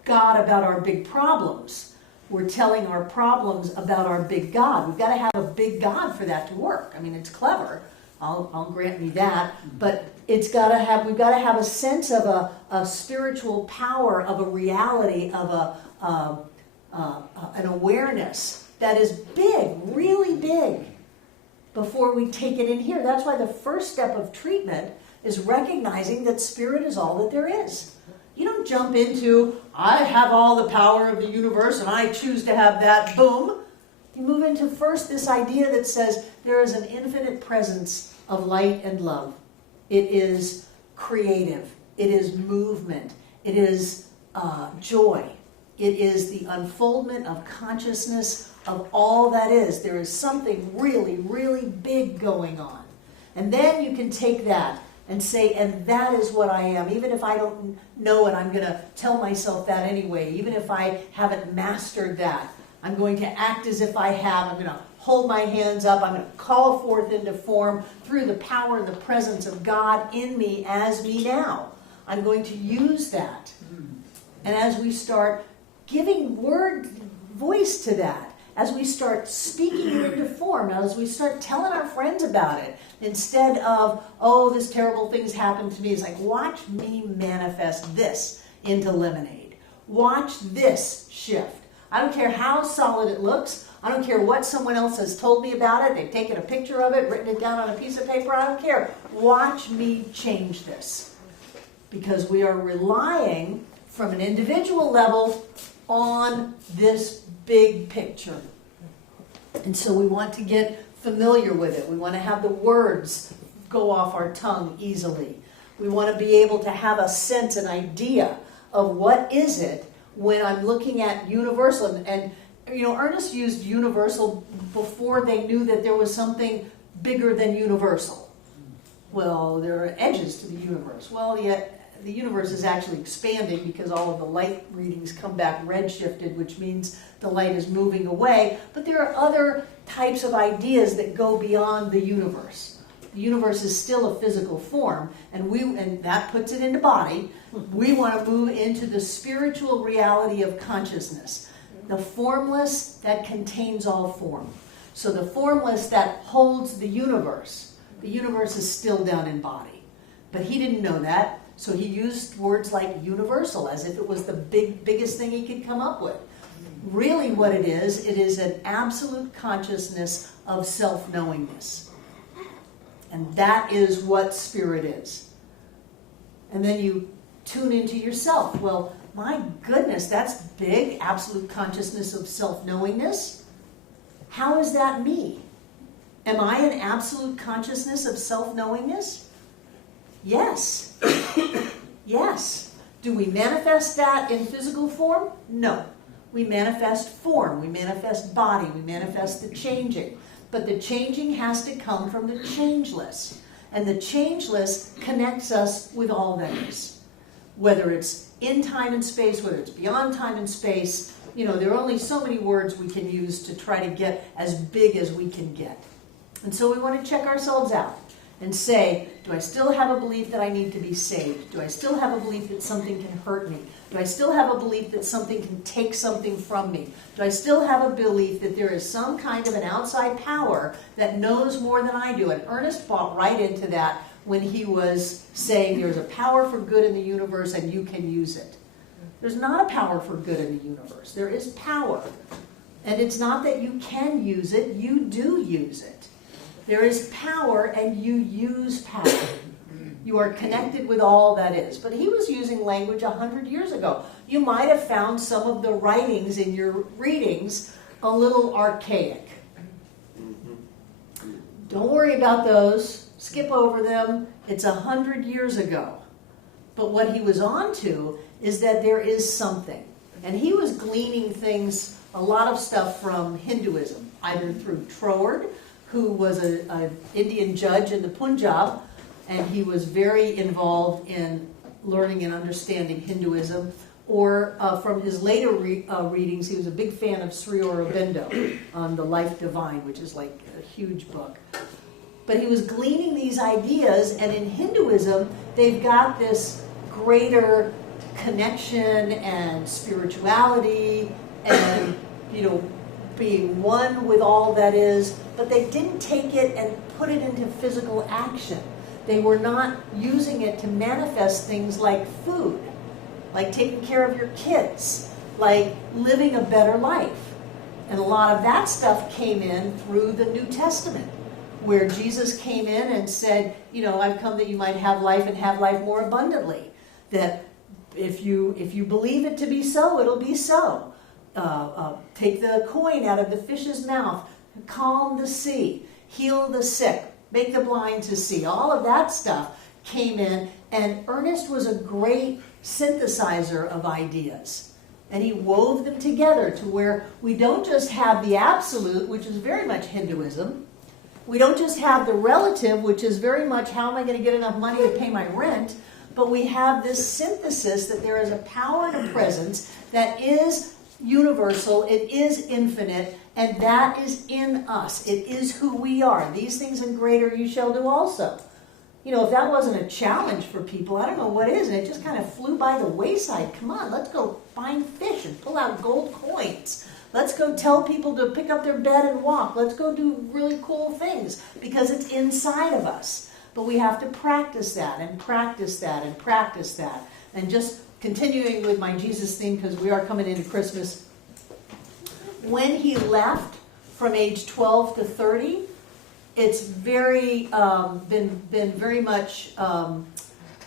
God about our big problems. We're telling our problems about our big God. We've got to have a big God for that to work. I mean, it's clever. I'll grant me that, but we've got to have a sense of a spiritual power, of a reality, of an awareness that is big, really big, before we take it in here. That's why the first step of treatment is recognizing that spirit is all that there is. You don't jump into, I have all the power of the universe and I choose to have that, boom. You move into first this idea that says there is an infinite presence of light and love. It is creative. It is movement. It is joy. It is the unfoldment of consciousness of all that is. There is something really, really big going on. And then you can take that and say, and that is what I am. Even if I don't know it, I'm going to tell myself that anyway. Even if I haven't mastered that, I'm going to act as if I have. I'm going to hold my hands up. I'm going to call forth into form through the power and the presence of God in me as me now. I'm going to use that. And as we start giving voice to that, as we start speaking it into form, as we start telling our friends about it, instead of, oh, this terrible thing's happened to me, it's like, watch me manifest this into lemonade. Watch this shift. I don't care how solid it looks. I don't care what someone else has told me about it. They've taken a picture of it, written it down on a piece of paper. I don't care. Watch me change this. Because we are relying from an individual level on this big picture. And so we want to get familiar with it. We want to have the words go off our tongue easily. We want to be able to have a sense, an idea of what is it when I'm looking at universal. And Ernest used universal before they knew that there was something bigger than universal. Well, there are edges to the universe. Well, yet the universe is actually expanding because all of the light readings come back redshifted, which means the light is moving away. But there are other types of ideas that go beyond the universe. The universe is still a physical form, and that puts it into body. We want to move into the spiritual reality of consciousness, the formless that contains all form. So the formless that holds the universe is still down in body. But he didn't know that. So he used words like universal as if it was the biggest thing he could come up with. Really what it is an absolute consciousness of self-knowingness. And that is what spirit is. And then you tune into yourself. Well, my goodness, that's big, absolute consciousness of self-knowingness. How is that me? Am I an absolute consciousness of self-knowingness? Yes. Yes. Do we manifest that in physical form? No. We manifest form, we manifest body, we manifest the changing. But the changing has to come from the changeless. And the changeless connects us with all that is. Whether it's in time and space, whether it's beyond time and space, there are only so many words we can use to try to get as big as we can get. And so we want to check ourselves out and say, do I still have a belief that I need to be saved? Do I still have a belief that something can hurt me? Do I still have a belief that something can take something from me? Do I still have a belief that there is some kind of an outside power that knows more than I do? And Ernest bought right into that when he was saying there's a power for good in the universe and you can use it. There's not a power for good in the universe. There is power. And it's not that you can use it, you do use it. There is power and you use power. You are connected with all that is. But he was using language 100 years ago. You might have found some of the writings in your readings a little archaic. Don't worry about those. Skip over them. It's 100 years ago. But what he was on to is that there is something. And he was gleaning things, a lot of stuff from Hinduism, either through Troward, who was an Indian judge in the Punjab, and he was very involved in learning and understanding Hinduism, or from his later readings, he was a big fan of Sri Aurobindo on The Life Divine, which is like a huge book. But he was gleaning these ideas, and in Hinduism, they've got this greater connection and spirituality and, being one with all that is, but they didn't take it and put it into physical action. They were not using it to manifest things like food, like taking care of your kids, like living a better life. And a lot of that stuff came in through the New Testament, where Jesus came in and said, I've come that you might have life and have life more abundantly. That if you believe it to be so, it'll be so. Take the coin out of the fish's mouth, calm the sea, heal the sick, make the blind to see. All of that stuff came in, and Ernest was a great synthesizer of ideas. And he wove them together to where we don't just have the absolute, which is very much Hinduism. We don't just have the relative, which is very much how am I going to get enough money to pay my rent, but we have this synthesis that there is a power and a presence that is universal, it is infinite, and that is in us. It is who we are. These things and greater you shall do also. If that wasn't a challenge for people, I don't know what is, and it just kind of flew by the wayside. Come on, let's go find fish and pull out gold coins. Let's go tell people to pick up their bed and walk. Let's go do really cool things, because it's inside of us. But we have to practice that and practice that and practice that. And just continuing with my Jesus theme, because we are coming into Christmas. When he left from age 12 to 30, it's very been very much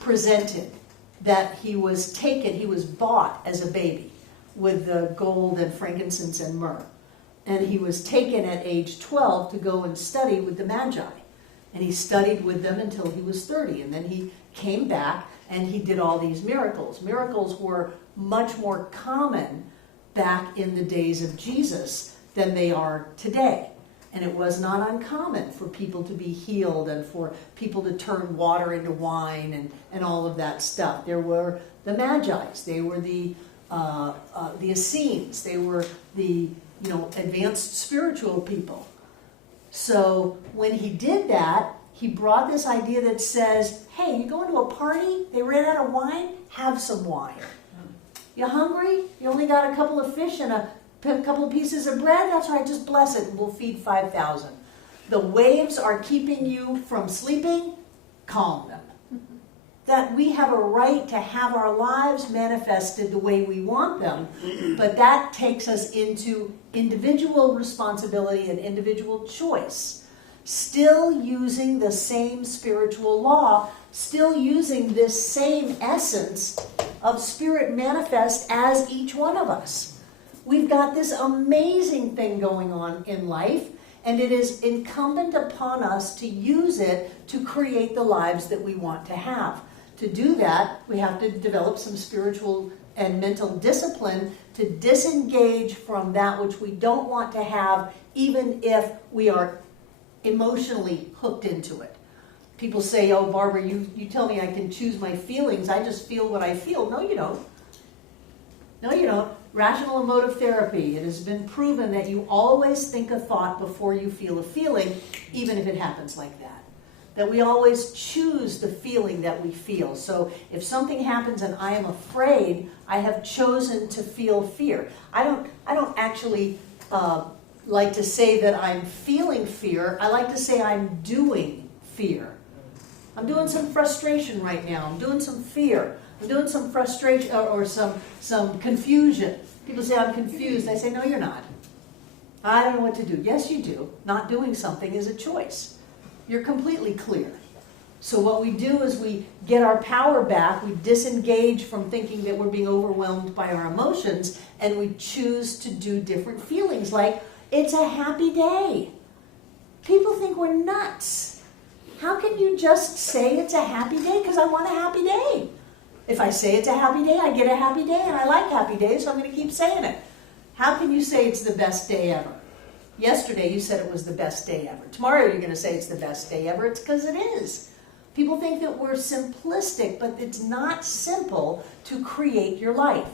presented that he was taken, he was bought as a baby with the gold and frankincense and myrrh. And he was taken at age 12 to go and study with the Magi. And he studied with them until he was 30. And then he came back and he did all these miracles. Miracles were much more common back in the days of Jesus than they are today. And it was not uncommon for people to be healed and for people to turn water into wine and all of that stuff. There were the Magi's, they were the Essenes, they were the advanced spiritual people. So when he did that, he brought this idea that says, hey, you going to a party? They ran out of wine? Have some wine. You hungry? You only got a couple of fish and a couple of pieces of bread? That's right, just bless it and we'll feed 5,000. The waves are keeping you from sleeping? Calm them. that we have a right to have our lives manifested the way we want them, but that takes us into individual responsibility and individual choice. Still using the same spiritual law, still using this same essence of spirit manifest as each one of us. We've got this amazing thing going on in life, and it is incumbent upon us to use it to create the lives that we want to have. To do that, we have to develop some spiritual and mental discipline to disengage from that which we don't want to have, even if we are emotionally hooked into it. People say, oh, Barbara, you tell me I can choose my feelings. I just feel what I feel. No, you don't. No, you don't. Rational emotive therapy, it has been proven that you always think a thought before you feel a feeling, even if it happens like that. That we always choose the feeling that we feel. So if something happens and I am afraid, I have chosen to feel fear. I don't actually like to say that I'm feeling fear. I like to say I'm doing fear. I'm doing some frustration right now. I'm doing some fear. I'm doing some frustration or some confusion. People say I'm confused. I say, no, you're not. I don't know what to do. Yes, you do. Not doing something is a choice. You're completely clear. So what we do is we get our power back. We disengage from thinking that we're being overwhelmed by our emotions, and we choose to do different feelings, like it's a happy day. People think we're nuts. How can you just say it's a happy day? Because I want a happy day. If I say it's a happy day, I get a happy day, and I like happy days, so I'm going to keep saying it. How can you say it's the best day ever? Yesterday you said it was the best day ever. Tomorrow you're going to say it's the best day ever. It's because it is. People think that we're simplistic, but it's not simple to create your life.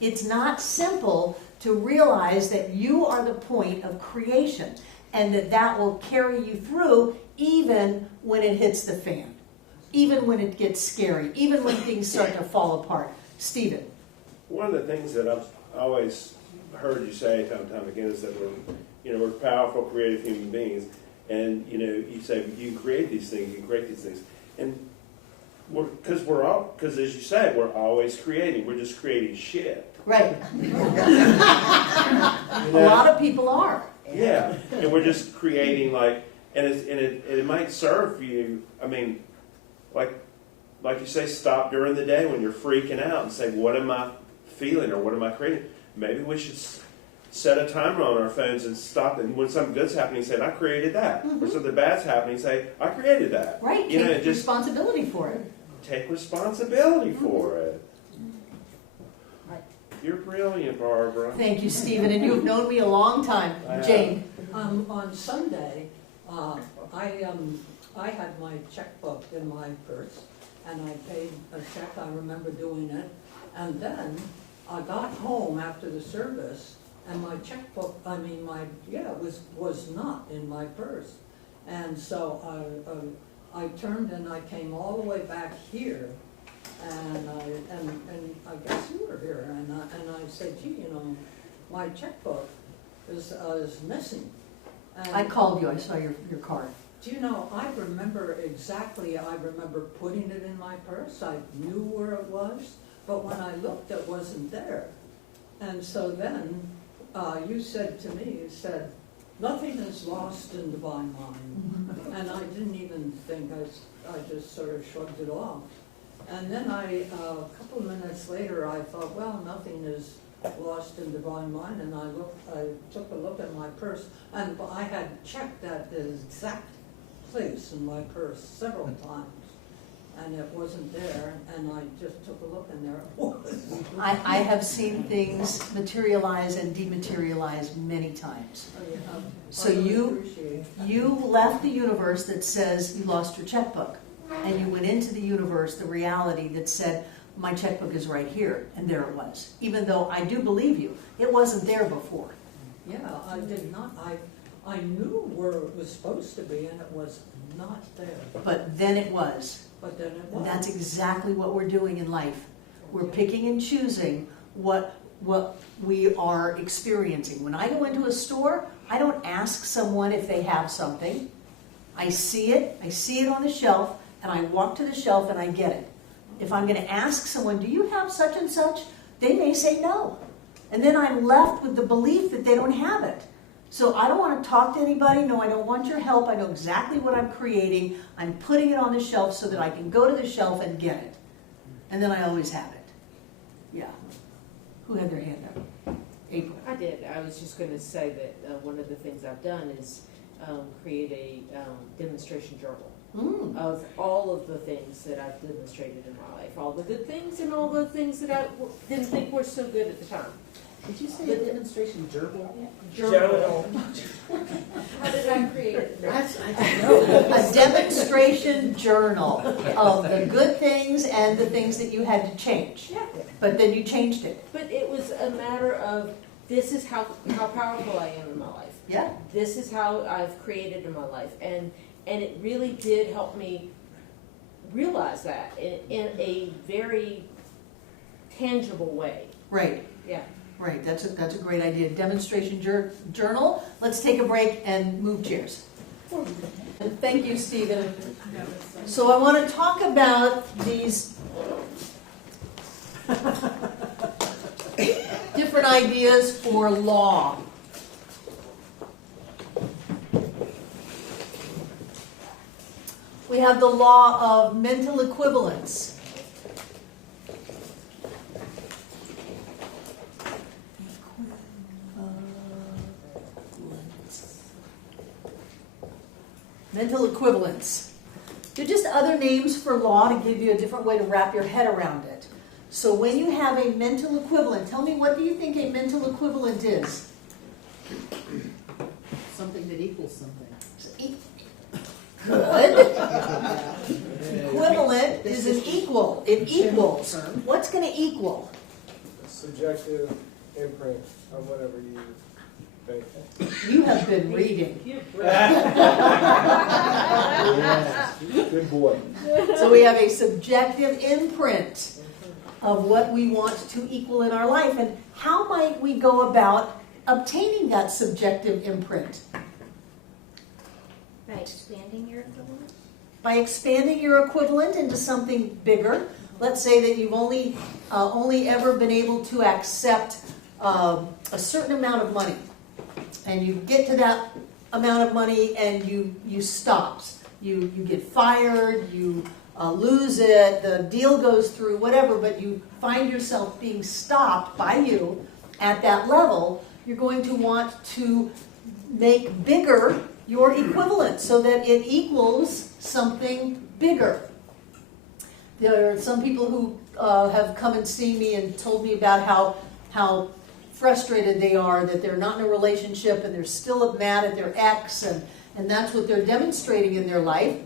It's not simple to realize that you are the point of creation, and that will carry you through even when it hits the fan. Even when it gets scary, even when things start to fall apart. Stephen. One of the things that I've always heard you say time and time again is that we're powerful, creative human beings, and you say you can create these things, you can create these things, and because as you say, we're always creating. We're just creating shit. Right. A lot of people are. Yeah, and we're just creating and it might serve you. I mean, like you say, stop during the day when you're freaking out and say, what am I feeling or what am I creating? Maybe we should set a timer on our phones and stop, and when something good's happening, say, I created that. Or something bad's happening, say, I created that. Right, take responsibility for it. Take responsibility for it. Right. You're brilliant, Barbara. Thank you, Stephen, and you've known me a long time. Jane. On Sunday, I had my checkbook in my purse, and I paid a check. I remember doing it, and then I got home after the service, and my checkbook, was not in my purse, and so I turned and I came all the way back here, and I guess you were here, and I said, gee, my checkbook is missing. And I called you. I saw your card. do you know, I remember putting it in my purse. I knew where it was, but when I looked, it wasn't there. And so then you said to me, nothing is lost in divine mind. And I didn't even think, I just sort of shrugged it off. And then a couple of minutes later, I thought, well, nothing is lost in divine mind. And I took a look at my purse, and I had checked that exact place in my purse several times. And it wasn't there, and I just took a look, and there it was. I have seen things materialize and dematerialize many times. So you left the universe that says you lost your checkbook, and you went into the universe, the reality that said, my checkbook is right here, and there it was. Even though I do believe you, it wasn't there before. Yeah, I did not. I knew where it was supposed to be, and it was not there. But then it was. But then it was. And that's exactly what we're doing in life. We're picking and choosing what we are experiencing. When I go into a store, I don't ask someone if they have something. I see it on the shelf, and I walk to the shelf and I get it. if I'm going to ask someone, do you have such and such? They may say no. And then I'm left with the belief that they don't have it. So I don't want to talk to anybody. No, I don't want your help. I know exactly what I'm creating. I'm putting it on the shelf so that I can go to the shelf and get it. And then I always have it. Yeah. Who had their hand up? April. I did. I was just going to say that one of the things I've done is create a demonstration journal of all of the things that I've demonstrated in my life, all the good things and all the things that I didn't think were so good at the time. Did you say a demonstration journal? Journal. How did I create it? A demonstration journal of the good things and the things that you had to change. Yeah. But then you changed it. But it was a matter of, this is how powerful I am in my life. Yeah. This is how I've created in my life. And it really did help me realize that in a very tangible way. Right. Yeah. Right. That's a great idea. Demonstration journal. Let's take a break and move chairs. And thank you, Stephen. So I want to talk about these different ideas for law. We have the law of mental equivalence. Mental equivalence. They're just other names for law to give you a different way to wrap your head around it. So when you have a mental equivalent, tell me, what do you think a mental equivalent is? Something that equals something. Good. Equivalent is an equal. It equals. What's going to equal? A subjective imprint of whatever you think. You have been reading. Good boy. So we have a subjective imprint of what we want to equal in our life. And how might we go about obtaining that subjective imprint? By expanding your equivalent? By expanding your equivalent into something bigger. Let's say that you've only ever been able to accept a certain amount of money. And you get to that amount of money and you stop. You get fired, you lose it, the deal goes through, whatever, but you find yourself being stopped by you at that level. You're going to want to make bigger your equivalent so that it equals something bigger. There are some people who have come and seen me and told me about how frustrated they are that they're not in a relationship and they're still mad at their ex, and that's what they're demonstrating in their life.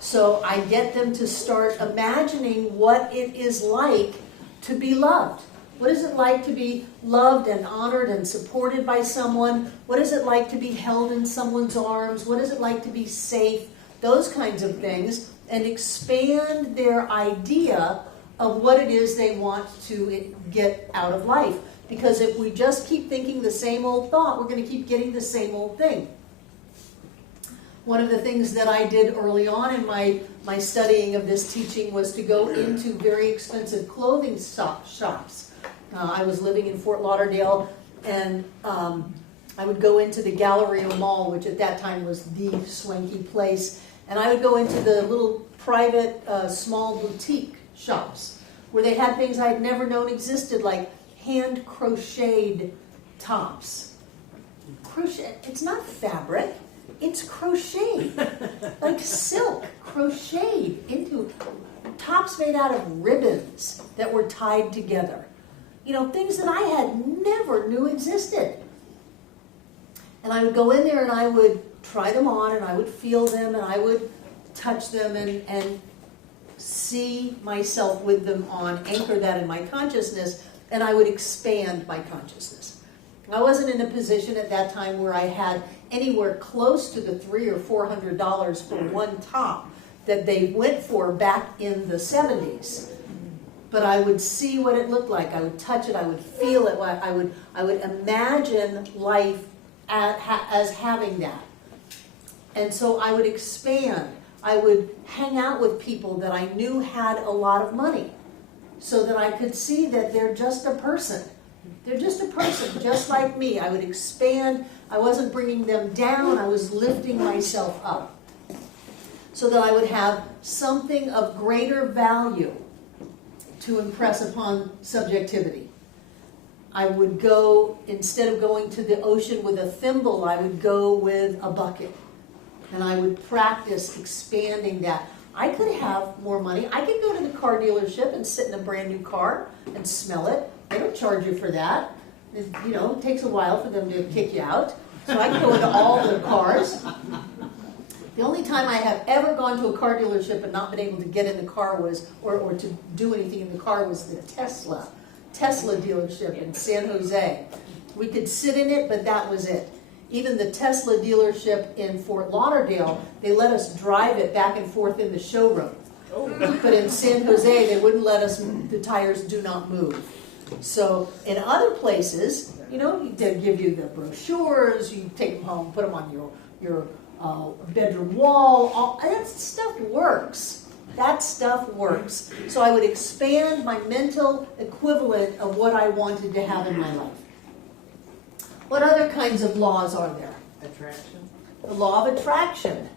So I get them to start imagining what it is like to be loved. What is it like to be loved and honored and supported by someone? What is it like to be held in someone's arms? What is it like to be safe? Those kinds of things, and expand their idea of what it is they want to get out of life. Because if we just keep thinking the same old thought, we're going to keep getting the same old thing. One of the things that I did early on in my studying of this teaching was to go into very expensive clothing shops. I was living in Fort Lauderdale, and I would go into the Galleria Mall, which at that time was the swanky place, and I would go into the little private small boutique shops where they had things I had never known existed, like hand crocheted tops. Crochet, it's not fabric, it's crocheted, like silk, crocheted into tops made out of ribbons that were tied together. You know, things that I had never knew existed. And I would go in there and I would try them on and I would feel them and I would touch them and see myself with them on, anchor that in my consciousness, and I would expand my consciousness. I wasn't in a position at that time where I had anywhere close to the $300 or $400 for one top that they went for back in the 70s. But I would see what it looked like. I would touch it. I would feel it. I would imagine life as having that. And so I would expand. I would hang out with people that I knew had a lot of money so that I could see that they're just a person. They're just a person, just like me. I would expand. I wasn't bringing them down. I was lifting myself up so that I would have something of greater value to impress upon subjectivity. I would go, instead of going to the ocean with a thimble, I would go with a bucket. And I would practice expanding that. I could have more money. I could go to the car dealership and sit in a brand new car and smell it. They don't charge you for that. It takes a while for them to kick you out. So I could go into all the cars. The only time I have ever gone to a car dealership and not been able to get in the car was, or to do anything in the car, was the Tesla dealership in San Jose. We could sit in it, but that was it. Even the Tesla dealership in Fort Lauderdale, they let us drive it back and forth in the showroom. But in San Jose, they wouldn't let us, the tires do not move. So in other places, they give you the brochures, you take them home, put them on your bedroom wall. That stuff works. That stuff works. So I would expand my mental equivalent of what I wanted to have in my life. What other kinds of laws are there? Attraction. The law of attraction.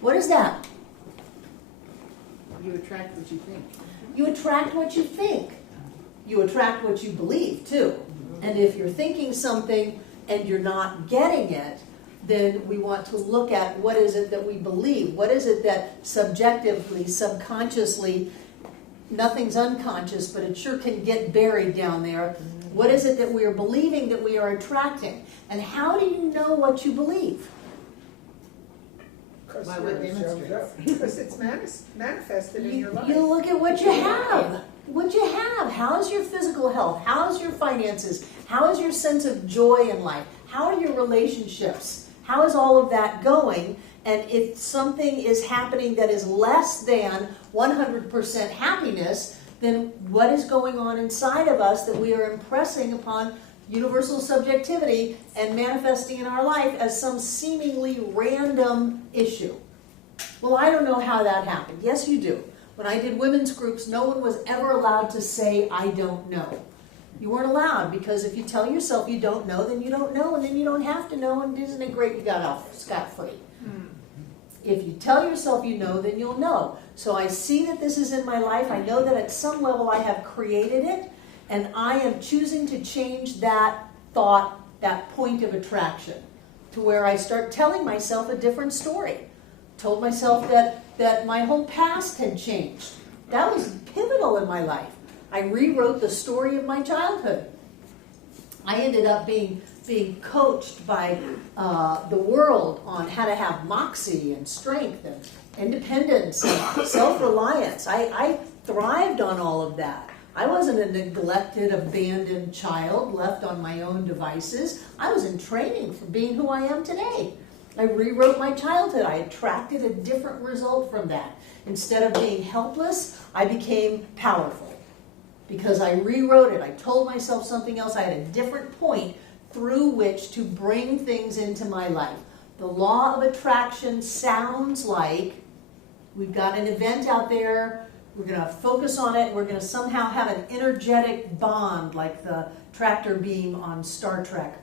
What is that? You attract what you think. You attract what you think. You attract what you believe, too. And if you're thinking something and you're not getting it, then we want to look at what is it that we believe. What is it that subjectively, subconsciously, nothing's unconscious, but it sure can get buried down there. What is it that we are believing that we are attracting? And how do you know what you believe? By what demonstrates. Because it's manifested in your life. You look at what you have. What you have. How's your physical health? How's your finances? How is your sense of joy in life? How are your relationships? How is all of that going? And if something is happening that is less than 100% happiness, then what is going on inside of us that we are impressing upon universal subjectivity and manifesting in our life as some seemingly random issue? Well, I don't know how that happened. Yes, you do. When I did women's groups, no one was ever allowed to say, I don't know. You weren't allowed, because if you tell yourself you don't know, then you don't know, and then you don't have to know, and isn't it great you got off scot-free? If you tell yourself you know, then you'll know. So I see that this is in my life. I know that at some level I have created it, and I am choosing to change that thought, that point of attraction, to where I start telling myself a different story. Told myself that my whole past had changed. That was pivotal in my life. I rewrote the story of my childhood. I ended up being coached by the world on how to have moxie and strength and independence and self-reliance. I thrived on all of that. I wasn't a neglected, abandoned child left on my own devices. I was in training for being who I am today. I rewrote my childhood. I attracted a different result from that. Instead of being helpless, I became powerful. Because I rewrote it. I told myself something else. I had a different point through which to bring things into my life. The law of attraction sounds like we've got an event out there. We're going to focus on it. We're going to somehow have an energetic bond like the tractor beam on Star Trek.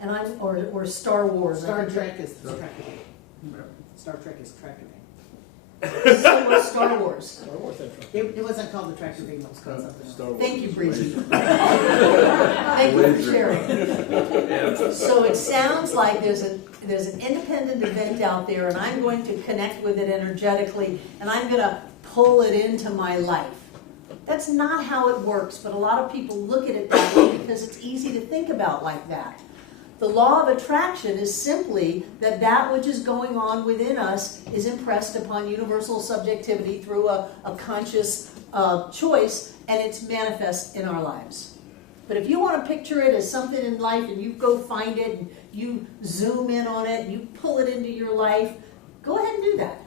And or Star Wars. Star Trek is tractor beam. Star Trek is tractor beam. So was Star Wars. Star Wars, that's right. It wasn't called the tractor beam, it was called something else. Thank you, Breezy. Thank you for sharing. So it sounds like there's an independent event out there, and I'm going to connect with it energetically, and I'm going to pull it into my life. That's not how it works, but a lot of people look at it that way because it's easy to think about like that. The law of attraction is simply that which is going on within us is impressed upon universal subjectivity through a conscious choice, and it's manifest in our lives. But if you want to picture it as something in life and you go find it and you zoom in on it and you pull it into your life, go ahead and do that.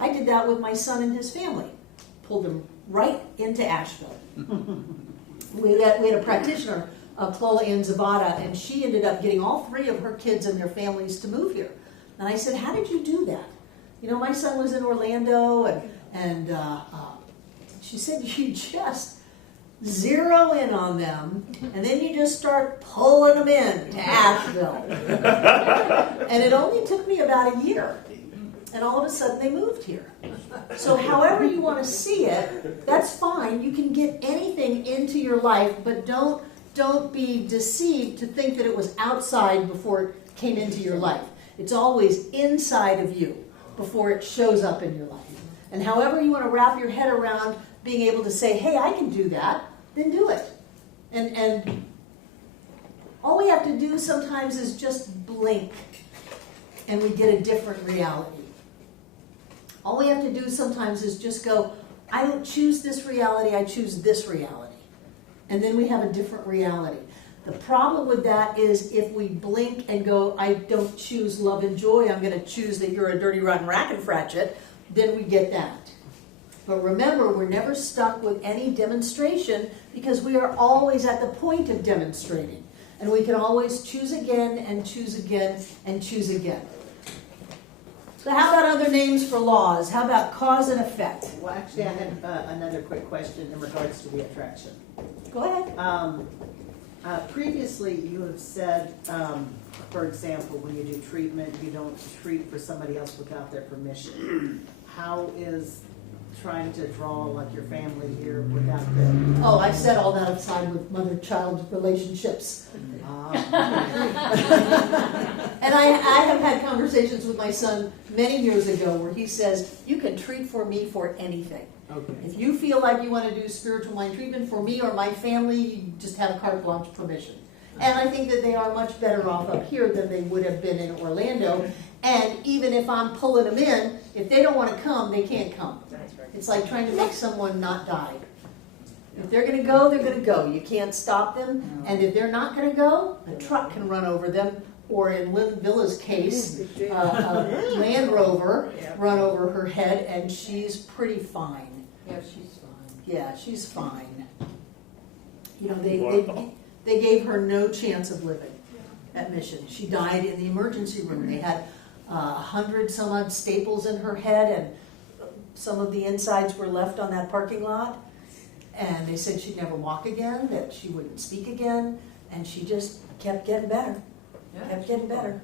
I did that with my son and his family. Pulled them right into Asheville. We had a practitioner Clola Ann Zabata, and she ended up getting all 3 of her kids and their families to move here. And I said, how did you do that? You know, my son was in Orlando, and she said, you just zero in on them, and then you just start pulling them in to Asheville. And it only took me about a year, and all of a sudden they moved here. So however you want to see it, that's fine. You can get anything into your life, but don't be deceived to think that it was outside before it came into your life. It's always inside of you before it shows up in your life. And however you want to wrap your head around being able to say, hey, I can do that, then do it. And all we have to do sometimes is just blink, and we get a different reality. All we have to do sometimes is just go, I don't choose this reality, I choose this reality. And then we have a different reality. The problem with that is if we blink and go, I don't choose love and joy, I'm going to choose that you're a dirty, rotten racket-fratchet, then we get that. But remember, we're never stuck with any demonstration because we are always at the point of demonstrating. And we can always choose again and choose again and choose again. So how about other names for laws? How about cause and effect? Well, actually, I had another quick question in regards to the attraction. Go ahead. Previously, you have said, for example, when you do treatment, you don't treat for somebody else without their permission. How is trying to draw like your family here without them? Oh, I set all that aside with mother-child relationships. And I have had conversations with my son many years ago where he says, you can treat for me for anything. Okay. If you feel like you want to do spiritual mind treatment for me or my family, you just have carte blanche permission. And I think that they are much better off up here than they would have been in Orlando. And even if I'm pulling them in, if they don't want to come, they can't come. It's like trying to make someone not die. If they're going to go, they're going to go. You can't stop them. And if they're not going to go, a truck can run over them. Or in Lynn Villa's case, a Land Rover run over her head, and she's pretty fine. Yeah, she's fine. Yeah, she's fine. You know, they gave her no chance of living at Mission. She died in the emergency room. They had 100 some odd staples in her head, and some of the insides were left on that parking lot. And they said she'd never walk again, that she wouldn't speak again, and she just kept getting better. Yeah, Kept getting better.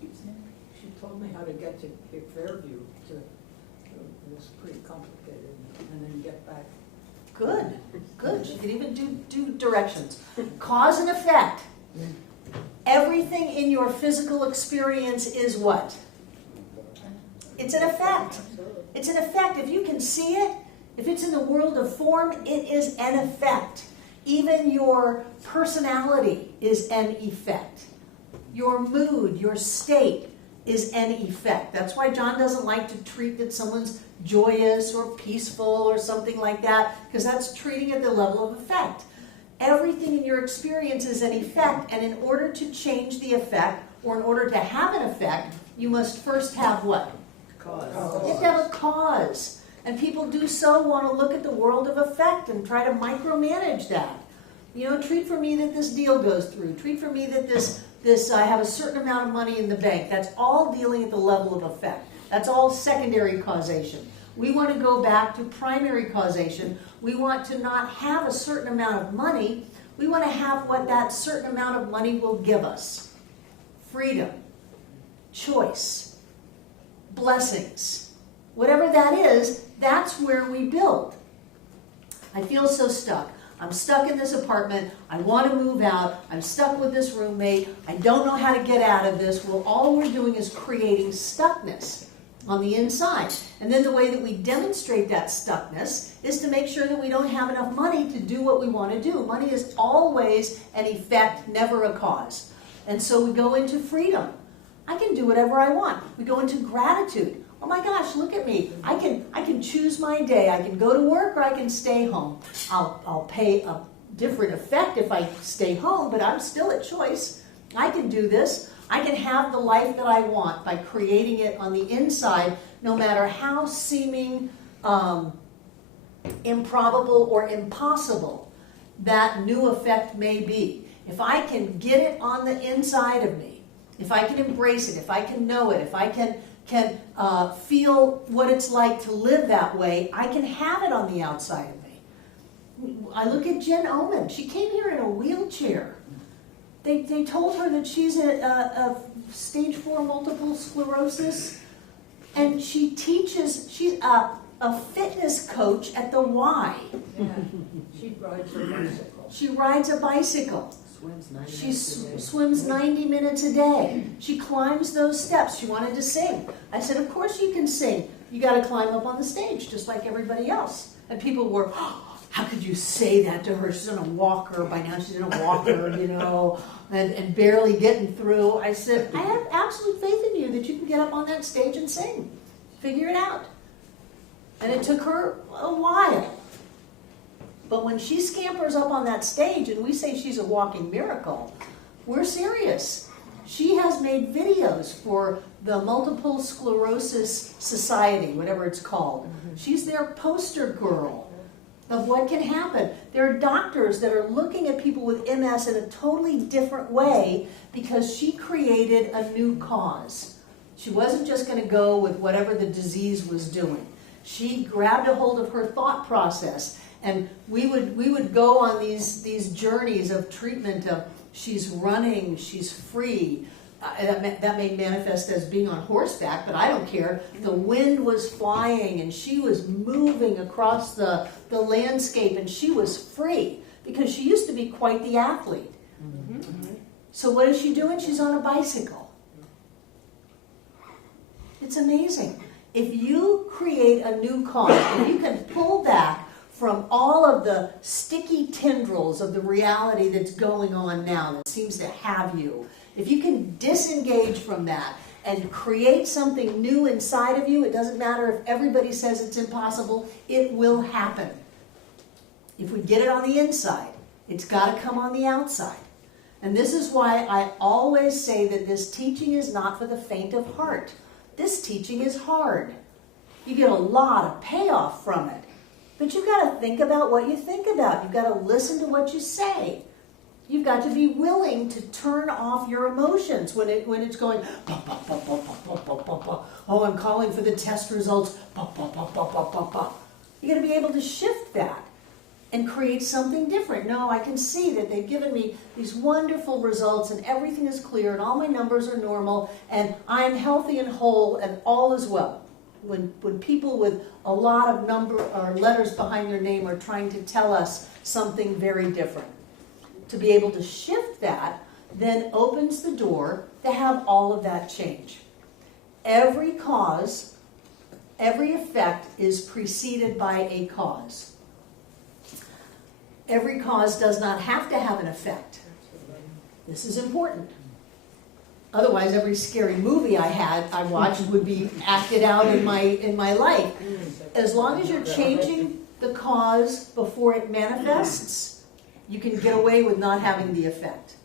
She told me how to get to Fairview. It was pretty complicated, and then get back. Good, good. She could even do directions. Cause and effect. Everything in your physical experience is what? It's an effect. It's an effect. If you can see it, if it's in the world of form, it is an effect. Even your personality is an effect. Your mood, your state is an effect. That's why John doesn't like to treat that someone's joyous or peaceful or something like that, because that's treating at the level of effect. Everything in your experience is an effect, and in order to change the effect, or in order to have an effect, you must first have what? Cause. You have to have a cause. And people do so want to look at the world of effect and try to micromanage that. You know, treat for me that this deal goes through. Treat for me that this I have a certain amount of money in the bank. That's all dealing at the level of effect. That's all secondary causation. We want to go back to primary causation. We want to not have a certain amount of money. We want to have what that certain amount of money will give us. Freedom, choice, blessings. Whatever that is, that's where we build. I feel so stuck. I'm stuck in this apartment. I want to move out. I'm stuck with this roommate. I don't know how to get out of this. Well, all we're doing is creating stuckness on the inside. And then the way that we demonstrate that stuckness is to make sure that we don't have enough money to do what we want to do. Money is always an effect, never a cause. And so we go into freedom. I can do whatever I want. We go into gratitude. Oh my gosh, look at me. I can choose my day. I can go to work or I can stay home. I'll pay a different effect if I stay home, but I'm still at choice. I can do this. I can have the life that I want by creating it on the inside, no matter how seeming improbable or impossible that new effect may be. if I can get it on the inside of me, if I can embrace it, if I can know it, if I can feel what it's like to live that way, I can have it on the outside of me. I look at Jen Oman. She came here in a wheelchair. They told her that she's a stage 4 multiple sclerosis, and she teaches, she's a fitness coach at the Y. Yeah, she rides a bicycle. She rides a bicycle. Swims 90 She minutes a day. swims 90 minutes a day. She climbs those steps. She wanted to sing. I said, of course you can sing. You got to climb up on the stage just like everybody else. And people were, oh, how could you say that to her? She's in a walker. By now she's in a walker, you know, and barely getting through. I said, I have absolute faith in you that you can get up on that stage and sing. Figure it out. And it took her a while. But when she scampers up on that stage and we say she's a walking miracle, we're serious. She has made videos for the Multiple Sclerosis Society, whatever it's called. She's their poster girl of what can happen. There are doctors that are looking at people with MS in a totally different way because she created a new cause. She wasn't just going to go with whatever the disease was doing. She grabbed a hold of her thought process, and we would go on these journeys of treatment of she's running, she's free. That may manifest as being on horseback, but I don't care. The wind was flying and she was moving across the landscape and she was free because she used to be quite the athlete. So what is she doing? She's on a bicycle. It's amazing. If you create a new cause, if you can pull back from all of the sticky tendrils of the reality that's going on now that seems to have you, if you can disengage from that and create something new inside of you, it doesn't matter if everybody says it's impossible, it will happen. If we get it on the inside, it's got to come on the outside. And this is why I always say that this teaching is not for the faint of heart. This teaching is hard. You get a lot of payoff from it. But you've got to think about what you think about. You've got to listen to what you say. You've got to be willing to turn off your emotions when it's going, bah, bah, bah, bah, bah, bah, bah, bah. Oh, I'm calling for the test results. Bah, bah, bah, bah, bah, bah, bah. You've got to be able to shift that and create something different. No, I can see that they've given me these wonderful results and everything is clear and all my numbers are normal and I'm healthy and whole and all is well. When people with a lot of number or letters behind their name are trying to tell us something very different. To be able to shift that then opens the door to have all of that change. Every cause, every effect is preceded by a cause. Every cause does not have to have an effect. This is important. Otherwise, every scary movie I watched would be acted out in my life. As long as you're changing the cause before it manifests, you can get away with not having the effect.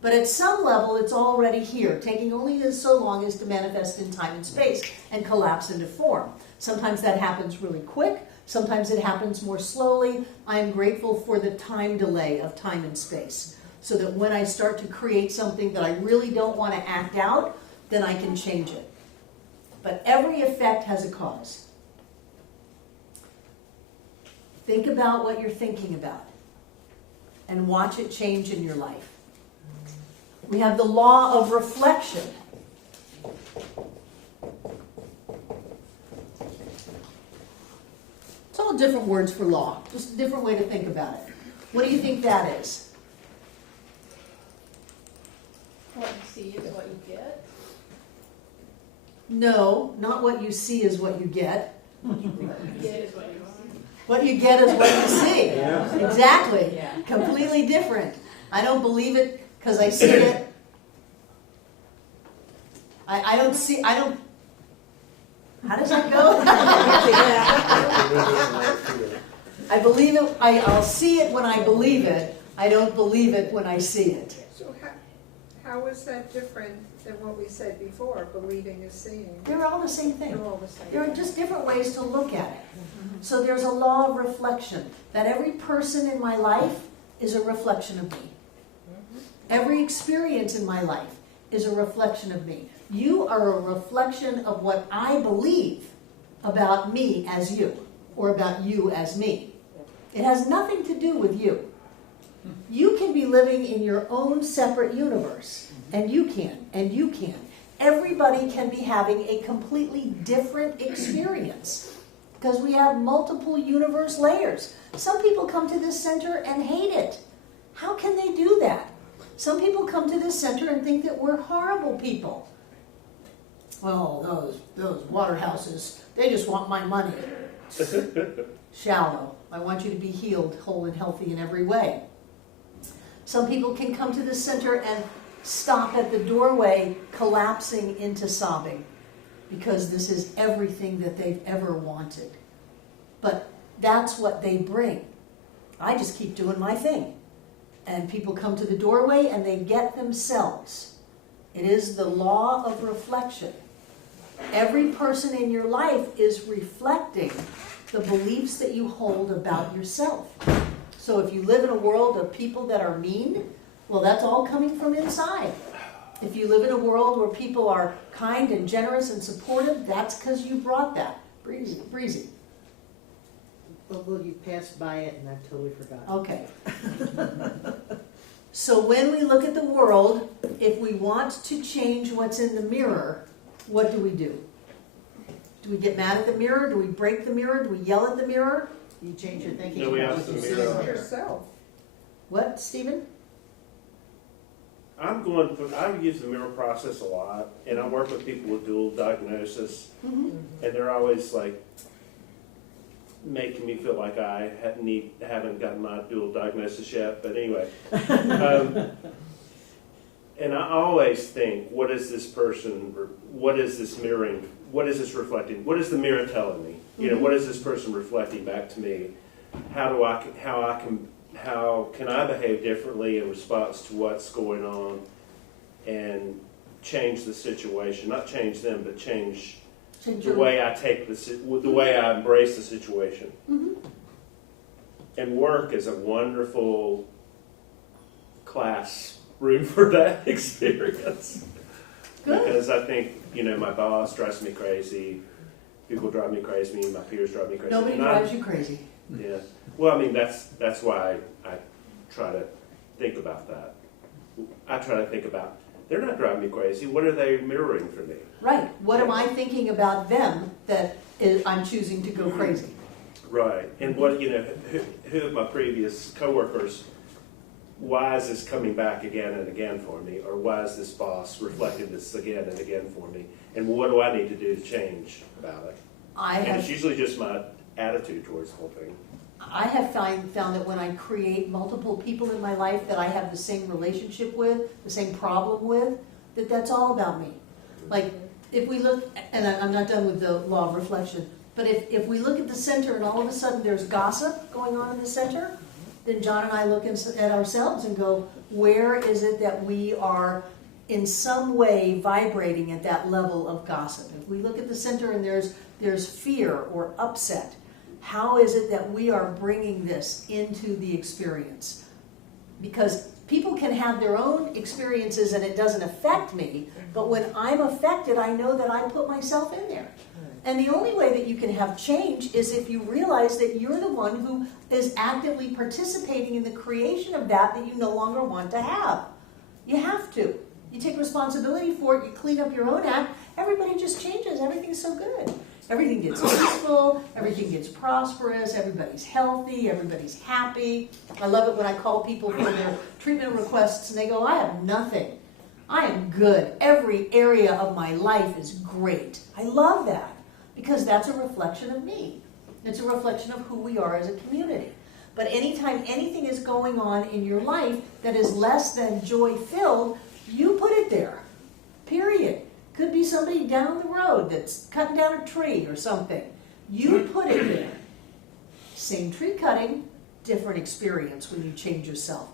But at some level, it's already here, taking only so long as to manifest in time and space and collapse into form. Sometimes that happens really quick. Sometimes it happens more slowly. I am grateful for the time delay of time and space, so that when I start to create something that I really don't want to act out, then I can change it. But every effect has a cause. Think about what you're thinking about and watch it change in your life. We have the law of reflection. It's all different words for law, just a different way to think about it. What do you think that is? What you see is what you get. No, not what you see is what you get. What you get is what you see. What you get is what you see. Yeah. Exactly. Yeah. Completely different. I don't believe it because I see it. I don't see, I don't, how does that go? I believe it, I'll see it when I believe it. I don't believe it when I see it. So how is that different than what we said before, believing is seeing? They're all the same thing. They're all the same. There are just different ways to look at it. So there's a law of reflection, that every person in my life is a reflection of me. Every experience in my life is a reflection of me. You are a reflection of what I believe about me as you, or about you as me. It has nothing to do with you. You can be living in your own separate universe, and you can, and you can. Everybody can be having a completely different experience because we have multiple universe layers. Some people come to this center and hate it. How can they do that? Some people come to this center and think that we're horrible people. Oh, those water houses, they just want my money. Shallow. I want you to be healed, whole, and healthy in every way. Some people can come to this center and stop at the doorway collapsing into sobbing because this is everything that they've ever wanted. But that's what they bring. I just keep doing my thing. And people come to the doorway and they get themselves. It is the law of reflection. Every person in your life is reflecting the beliefs that you hold about yourself. So if you live in a world of people that are mean, well, that's all coming from inside. If you live in a world where people are kind and generous and supportive, that's because you brought that. Breezy. Well, you passed by it and I totally forgot. Okay. So when we look at the world, if we want to change what's in the mirror, what do? Do we get mad at the mirror? Do we break the mirror? Do we yell at the mirror? You change your thinking No, we about ask what you the see mirror. in there. Yourself. What, Stephen? I use the mirror process a lot, and I work with people with dual diagnosis, Mm-hmm. and they're always like making me feel like I haven't gotten my dual diagnosis yet. But anyway, and I always think, what is this person? What is this mirroring? What is this reflecting? What is the mirror telling me? You know, what is this person reflecting back to me? How can I behave differently in response to what's going on and change the situation? Not change them, but change the way I take the way I embrace the situation. Mm-hmm. And work is a wonderful classroom for that experience. Good. Because I think, my boss drives me crazy. People drive me crazy. My peers drive me crazy. Nobody drives you crazy. Yeah. Well, I mean, that's why I try to think about that. I try to think about, they're not driving me crazy. What are they mirroring for me? Right. What am I thinking about them that I'm choosing to go crazy? Right. And what, who of my previous coworkers, why is this coming back again and again for me? Or why is this boss reflecting this again and again for me? And what do I need to do to change about it? And it's usually just my attitude towards the whole thing. I have found that when I create multiple people in my life that I have the same relationship with, the same problem with, that's all about me. Like, if we look, and I'm not done with the law of reflection, but if we look at the center and all of a sudden there's gossip going on in the center, then John and I look at ourselves and go, where is it that we are in some way vibrating at that level of gossip? If we look at the center and there's fear or upset, how is it that we are bringing this into the experience? Because people can have their own experiences and it doesn't affect me, but when I'm affected, I know that I put myself in there. And the only way that you can have change is if you realize that you're the one who is actively participating in the creation of that you no longer want to have. You have to. You take responsibility for it, you clean up your own act, everybody just changes, everything's so good. Everything gets peaceful, everything gets prosperous, everybody's healthy, everybody's happy. I love it when I call people for their treatment requests and they go, I have nothing. I am good. Every area of my life is great. I love that because that's a reflection of me. It's a reflection of who we are as a community. But anytime anything is going on in your life that is less than joy-filled, you put it there, period. Could be somebody down the road that's cutting down a tree or something. You put it there. Same tree cutting, different experience when you change yourself.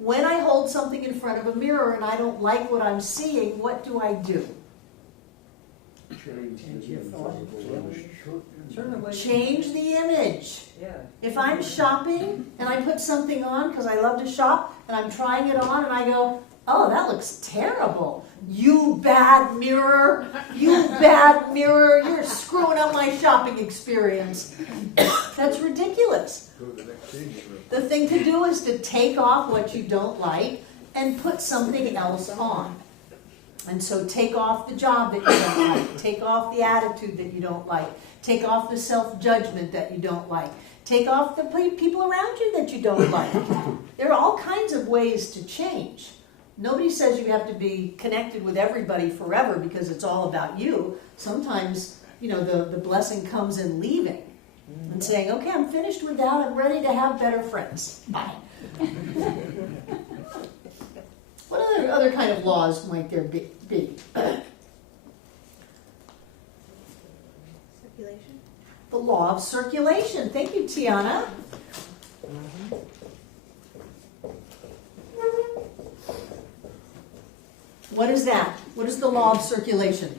When I hold something in front of a mirror and I don't like what I'm seeing, what do? Change your thought. Turn away. Change the image. Yeah. If I'm shopping and I put something on because I love to shop and I'm trying it on and I go, oh, that looks terrible. You bad mirror. You bad mirror. You're screwing up my shopping experience. That's ridiculous. The thing to do is to take off what you don't like and put something else on. And so take off the job that you don't like. Take off the attitude that you don't like. Take off the self-judgment that you don't like. Take off the people around you that you don't like. There are all kinds of ways to change. Nobody says you have to be connected with everybody forever because it's all about you. Sometimes, the blessing comes in leaving and saying, okay, I'm finished with that. I'm ready to have better friends. Bye. What other kind of laws might there be? Circulation? The law of circulation. Thank you, Tiana. What is that? What is the law of circulation?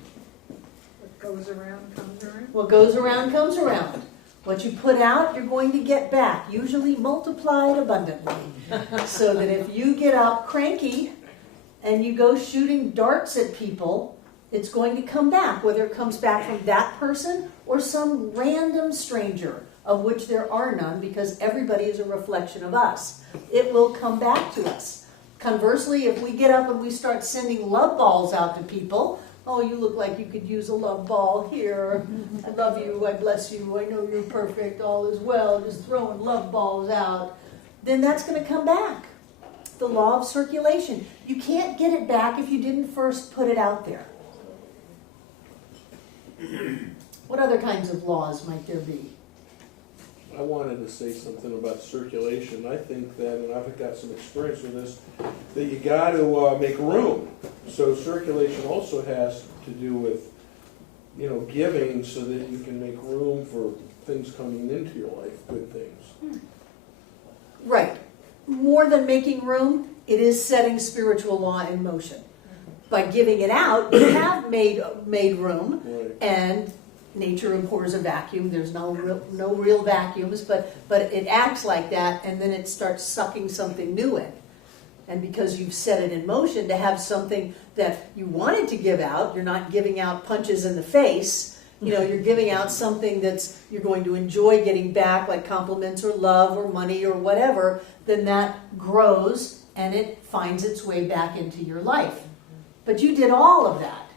What goes around comes around. What goes around comes around. What you put out, you're going to get back, usually multiplied abundantly. So that if you get up cranky and you go shooting darts at people, it's going to come back, whether it comes back from that person or some random stranger, of which there are none, because everybody is a reflection of us. It will come back to us. Conversely, if we get up and we start sending love balls out to people, oh, you look like you could use a love ball here. I love you, I bless you, I know you're perfect, all is well, just throwing love balls out, then that's going to come back. The law of circulation. You can't get it back if you didn't first put it out there. What other kinds of laws might there be? I wanted to say something about circulation. I think that, and I've got some experience with this, that you got to make room. So circulation also has to do with, giving so that you can make room for things coming into your life, good things. Right. More than making room, it is setting spiritual law in motion. By giving it out, you have made room, Right. and nature abhors a vacuum. There's no real vacuums, but it acts like that, and then it starts sucking something new in. And because you've set it in motion to have something that you wanted to give out, you're not giving out punches in the face. You're giving out something that's you're going to enjoy getting back, like compliments or love or money or whatever. Then that grows and it finds its way back into your life. But you did all of that,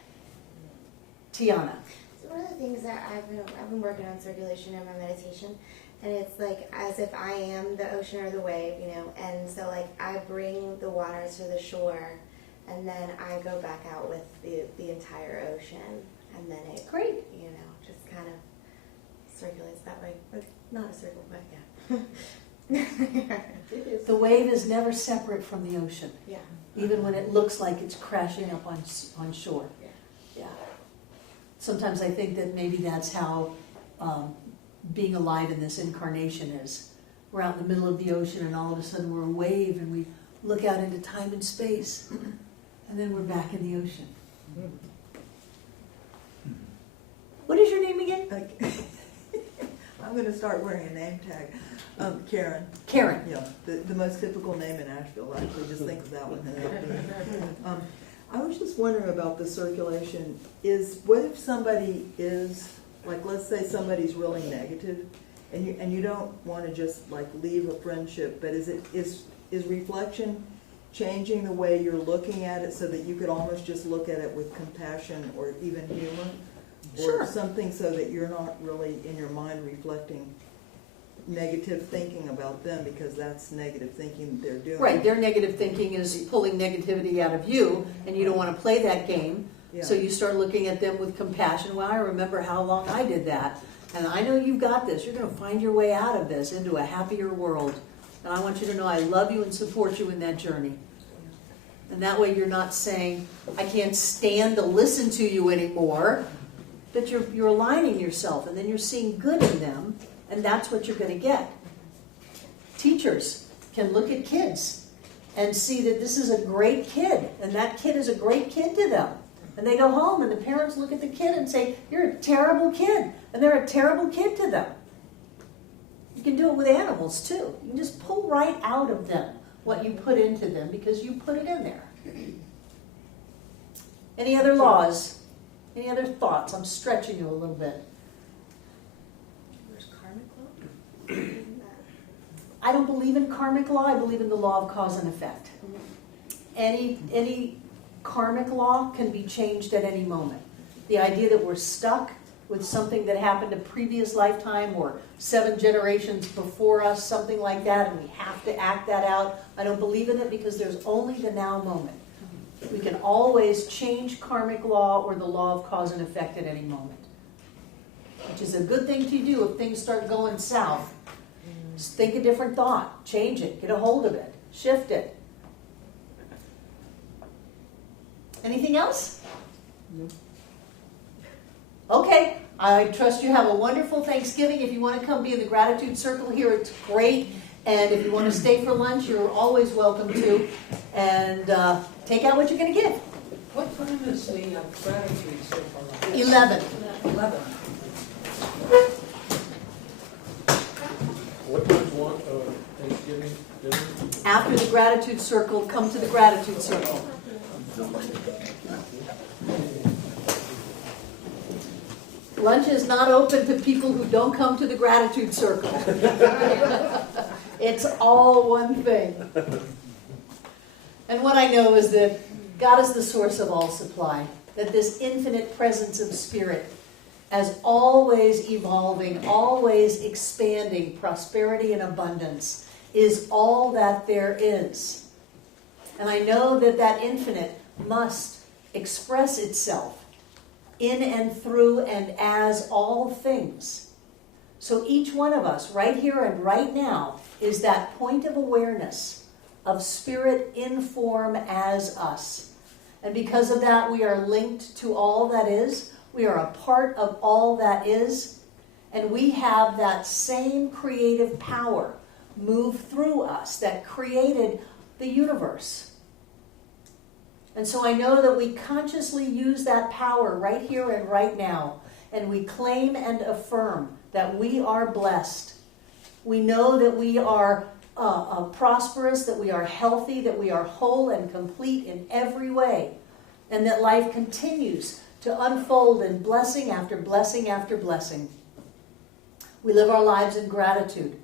Tiana. So one of the things that I've been working on circulation in my meditation, and it's like as if I am the ocean or the wave, and so like I bring the water to the shore, and then I go back out with the entire ocean, and then it just kind of circulates that way, but not a circle, but yeah. The wave is never separate from the ocean, Yeah. even when it looks like it's crashing up on shore. Yeah. Sometimes I think that maybe that's how being alive in this incarnation is. We're out in the middle of the ocean and all of a sudden we're a wave and we look out into time and space and then we're back in the ocean. What is your name again? I'm going to start wearing a name tag. Karen. Karen. Yeah, the most typical name in Asheville. I actually just think of that one. I was just wondering about the circulation. What if somebody is, like, let's say somebody's really negative, and you don't want to just like leave a friendship, but is reflection changing the way you're looking at it so that you could almost just look at it with compassion or even humor? Sure. Or something so that you're not really in your mind reflecting negative thinking about them, because that's negative thinking they're doing. Right, their negative thinking is pulling negativity out of you, and you don't want to play that game. Yeah. So you start looking at them with compassion. Well, I remember how long I did that, and I know you've got this. You're going to find your way out of this into a happier world. And I want you to know I love you and support you in that journey. And that way you're not saying, I can't stand to listen to you anymore, but you're aligning yourself, and then you're seeing good in them, and that's what you're going to get. Teachers can look at kids and see that this is a great kid, and that kid is a great kid to them. And they go home and the parents look at the kid and say, you're a terrible kid. And they're a terrible kid to them. You can do it with animals too. You can just pull right out of them what you put into them because you put it in there. Any other laws? Any other thoughts? I'm stretching you a little bit. Where's karmic law? I don't believe in karmic law. I believe in the law of cause and effect. Any karmic law can be changed at any moment. The idea that we're stuck with something that happened a previous lifetime or 7 generations before us, something like that, and we have to act that out, I don't believe in it because there's only the now moment. We can always change karmic law or the law of cause and effect at any moment, which is a good thing to do if things start going south. Just think a different thought, change it, get a hold of it, shift it. Anything else? No. Okay, I trust you have a wonderful Thanksgiving. If you want to come be in the gratitude circle here, it's great. And if you want to stay for lunch, you're always welcome to. And take out what you're going to give. What time is the gratitude circle? 11. 11. What time's Thanksgiving dinner? After the gratitude circle, come to the gratitude circle. Lunch is not open to people who don't come to the gratitude circle. It's all one thing. And what I know is that God is the source of all supply, that this infinite presence of spirit, as always evolving, always expanding prosperity and abundance, is all that there is. And I know that that infinite must express itself in and through and as all things. So each one of us, right here and right now, is that point of awareness of spirit in form as us. And because of that, we are linked to all that is. We are a part of all that is. And we have that same creative power move through us that created the universe. And so I know that we consciously use that power right here and right now. And we claim and affirm that we are blessed. We know that we are prosperous, that we are healthy, that we are whole and complete in every way. And that life continues to unfold in blessing after blessing after blessing. We live our lives in gratitude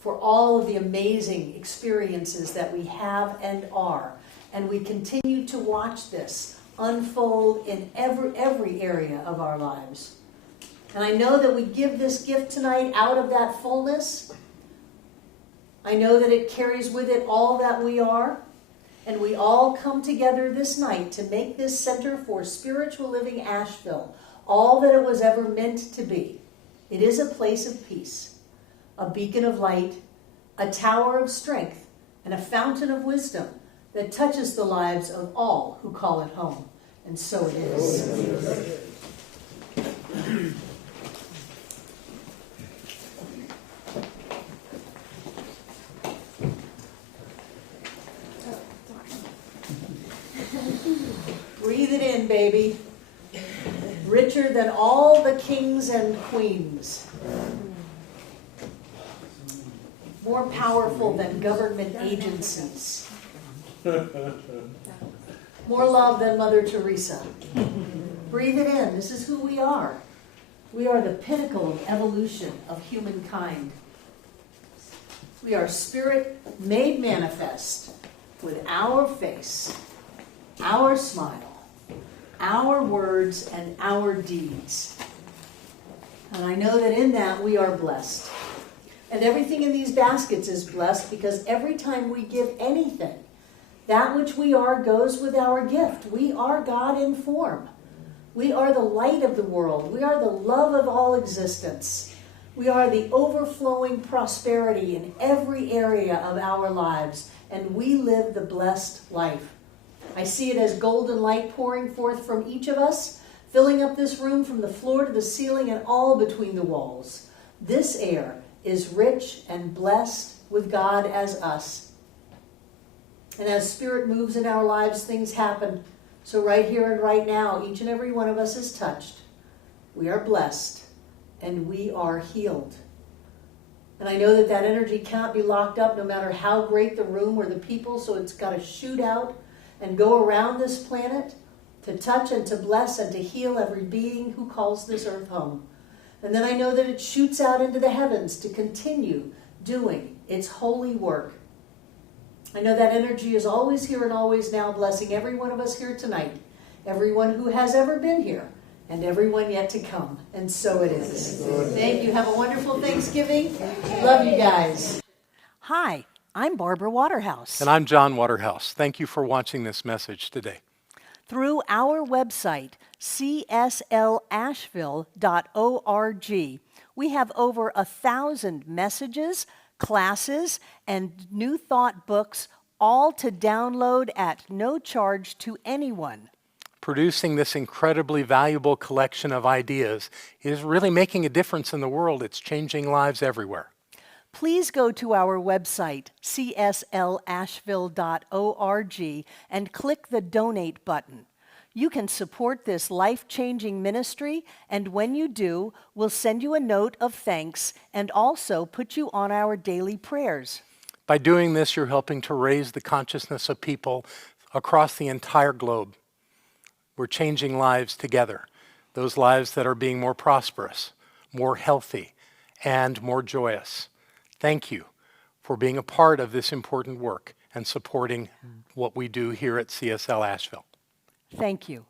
for all of the amazing experiences that we have and are. And we continue to watch this unfold in every area of our lives. And I know that we give this gift tonight out of that fullness. I know that it carries with it all that we are. And we all come together this night to make this Center for Spiritual Living Asheville all that it was ever meant to be. It is a place of peace, a beacon of light, a tower of strength, and a fountain of wisdom that touches the lives of all who call it home. And so it is. Breathe it in, baby. Richer than all the kings and queens. More powerful than government agencies. More love than Mother Teresa. Breathe it in. This is who we are. We are the pinnacle of evolution of humankind. We are spirit made manifest with our face, our smile, our words, and our deeds. And I know that in that we are blessed. And everything in these baskets is blessed because every time we give anything, that which we are goes with our gift. We are God in form. We are the light of the world. We are the love of all existence. We are the overflowing prosperity in every area of our lives. And we live the blessed life. I see it as golden light pouring forth from each of us, filling up this room from the floor to the ceiling and all between the walls. This air is rich and blessed with God as us. And as Spirit moves in our lives, things happen So right here and right now, each and every one of us is touched. We are blessed, and we are healed. And I know that that energy cannot be locked up no matter how great the room or the people, so it's got to shoot out and go around this planet to touch and to bless and to heal every being who calls this earth home. And then I know that it shoots out into the heavens to continue doing its holy work. I know that energy is always here and always now, blessing every one of us here tonight, everyone who has ever been here, and everyone yet to come. And so it is. Thank you. Have a wonderful Thanksgiving. Love you guys. Hi, I'm Barbara Waterhouse. And I'm John Waterhouse. Thank you for watching this message today. Through our website, cslasheville.org, we have over 1,000 messages, classes, and New Thought books, all to download at no charge to anyone. Producing this incredibly valuable collection of ideas is really making a difference in the world. It's changing lives everywhere. Please go to our website, cslasheville.org, and click the Donate button. You can support this life-changing ministry, and when you do, we'll send you a note of thanks and also put you on our daily prayers. By doing this, you're helping to raise the consciousness of people across the entire globe. We're changing lives together, those lives that are being more prosperous, more healthy, and more joyous. Thank you for being a part of this important work and supporting what we do here at CSL Asheville. Thank you.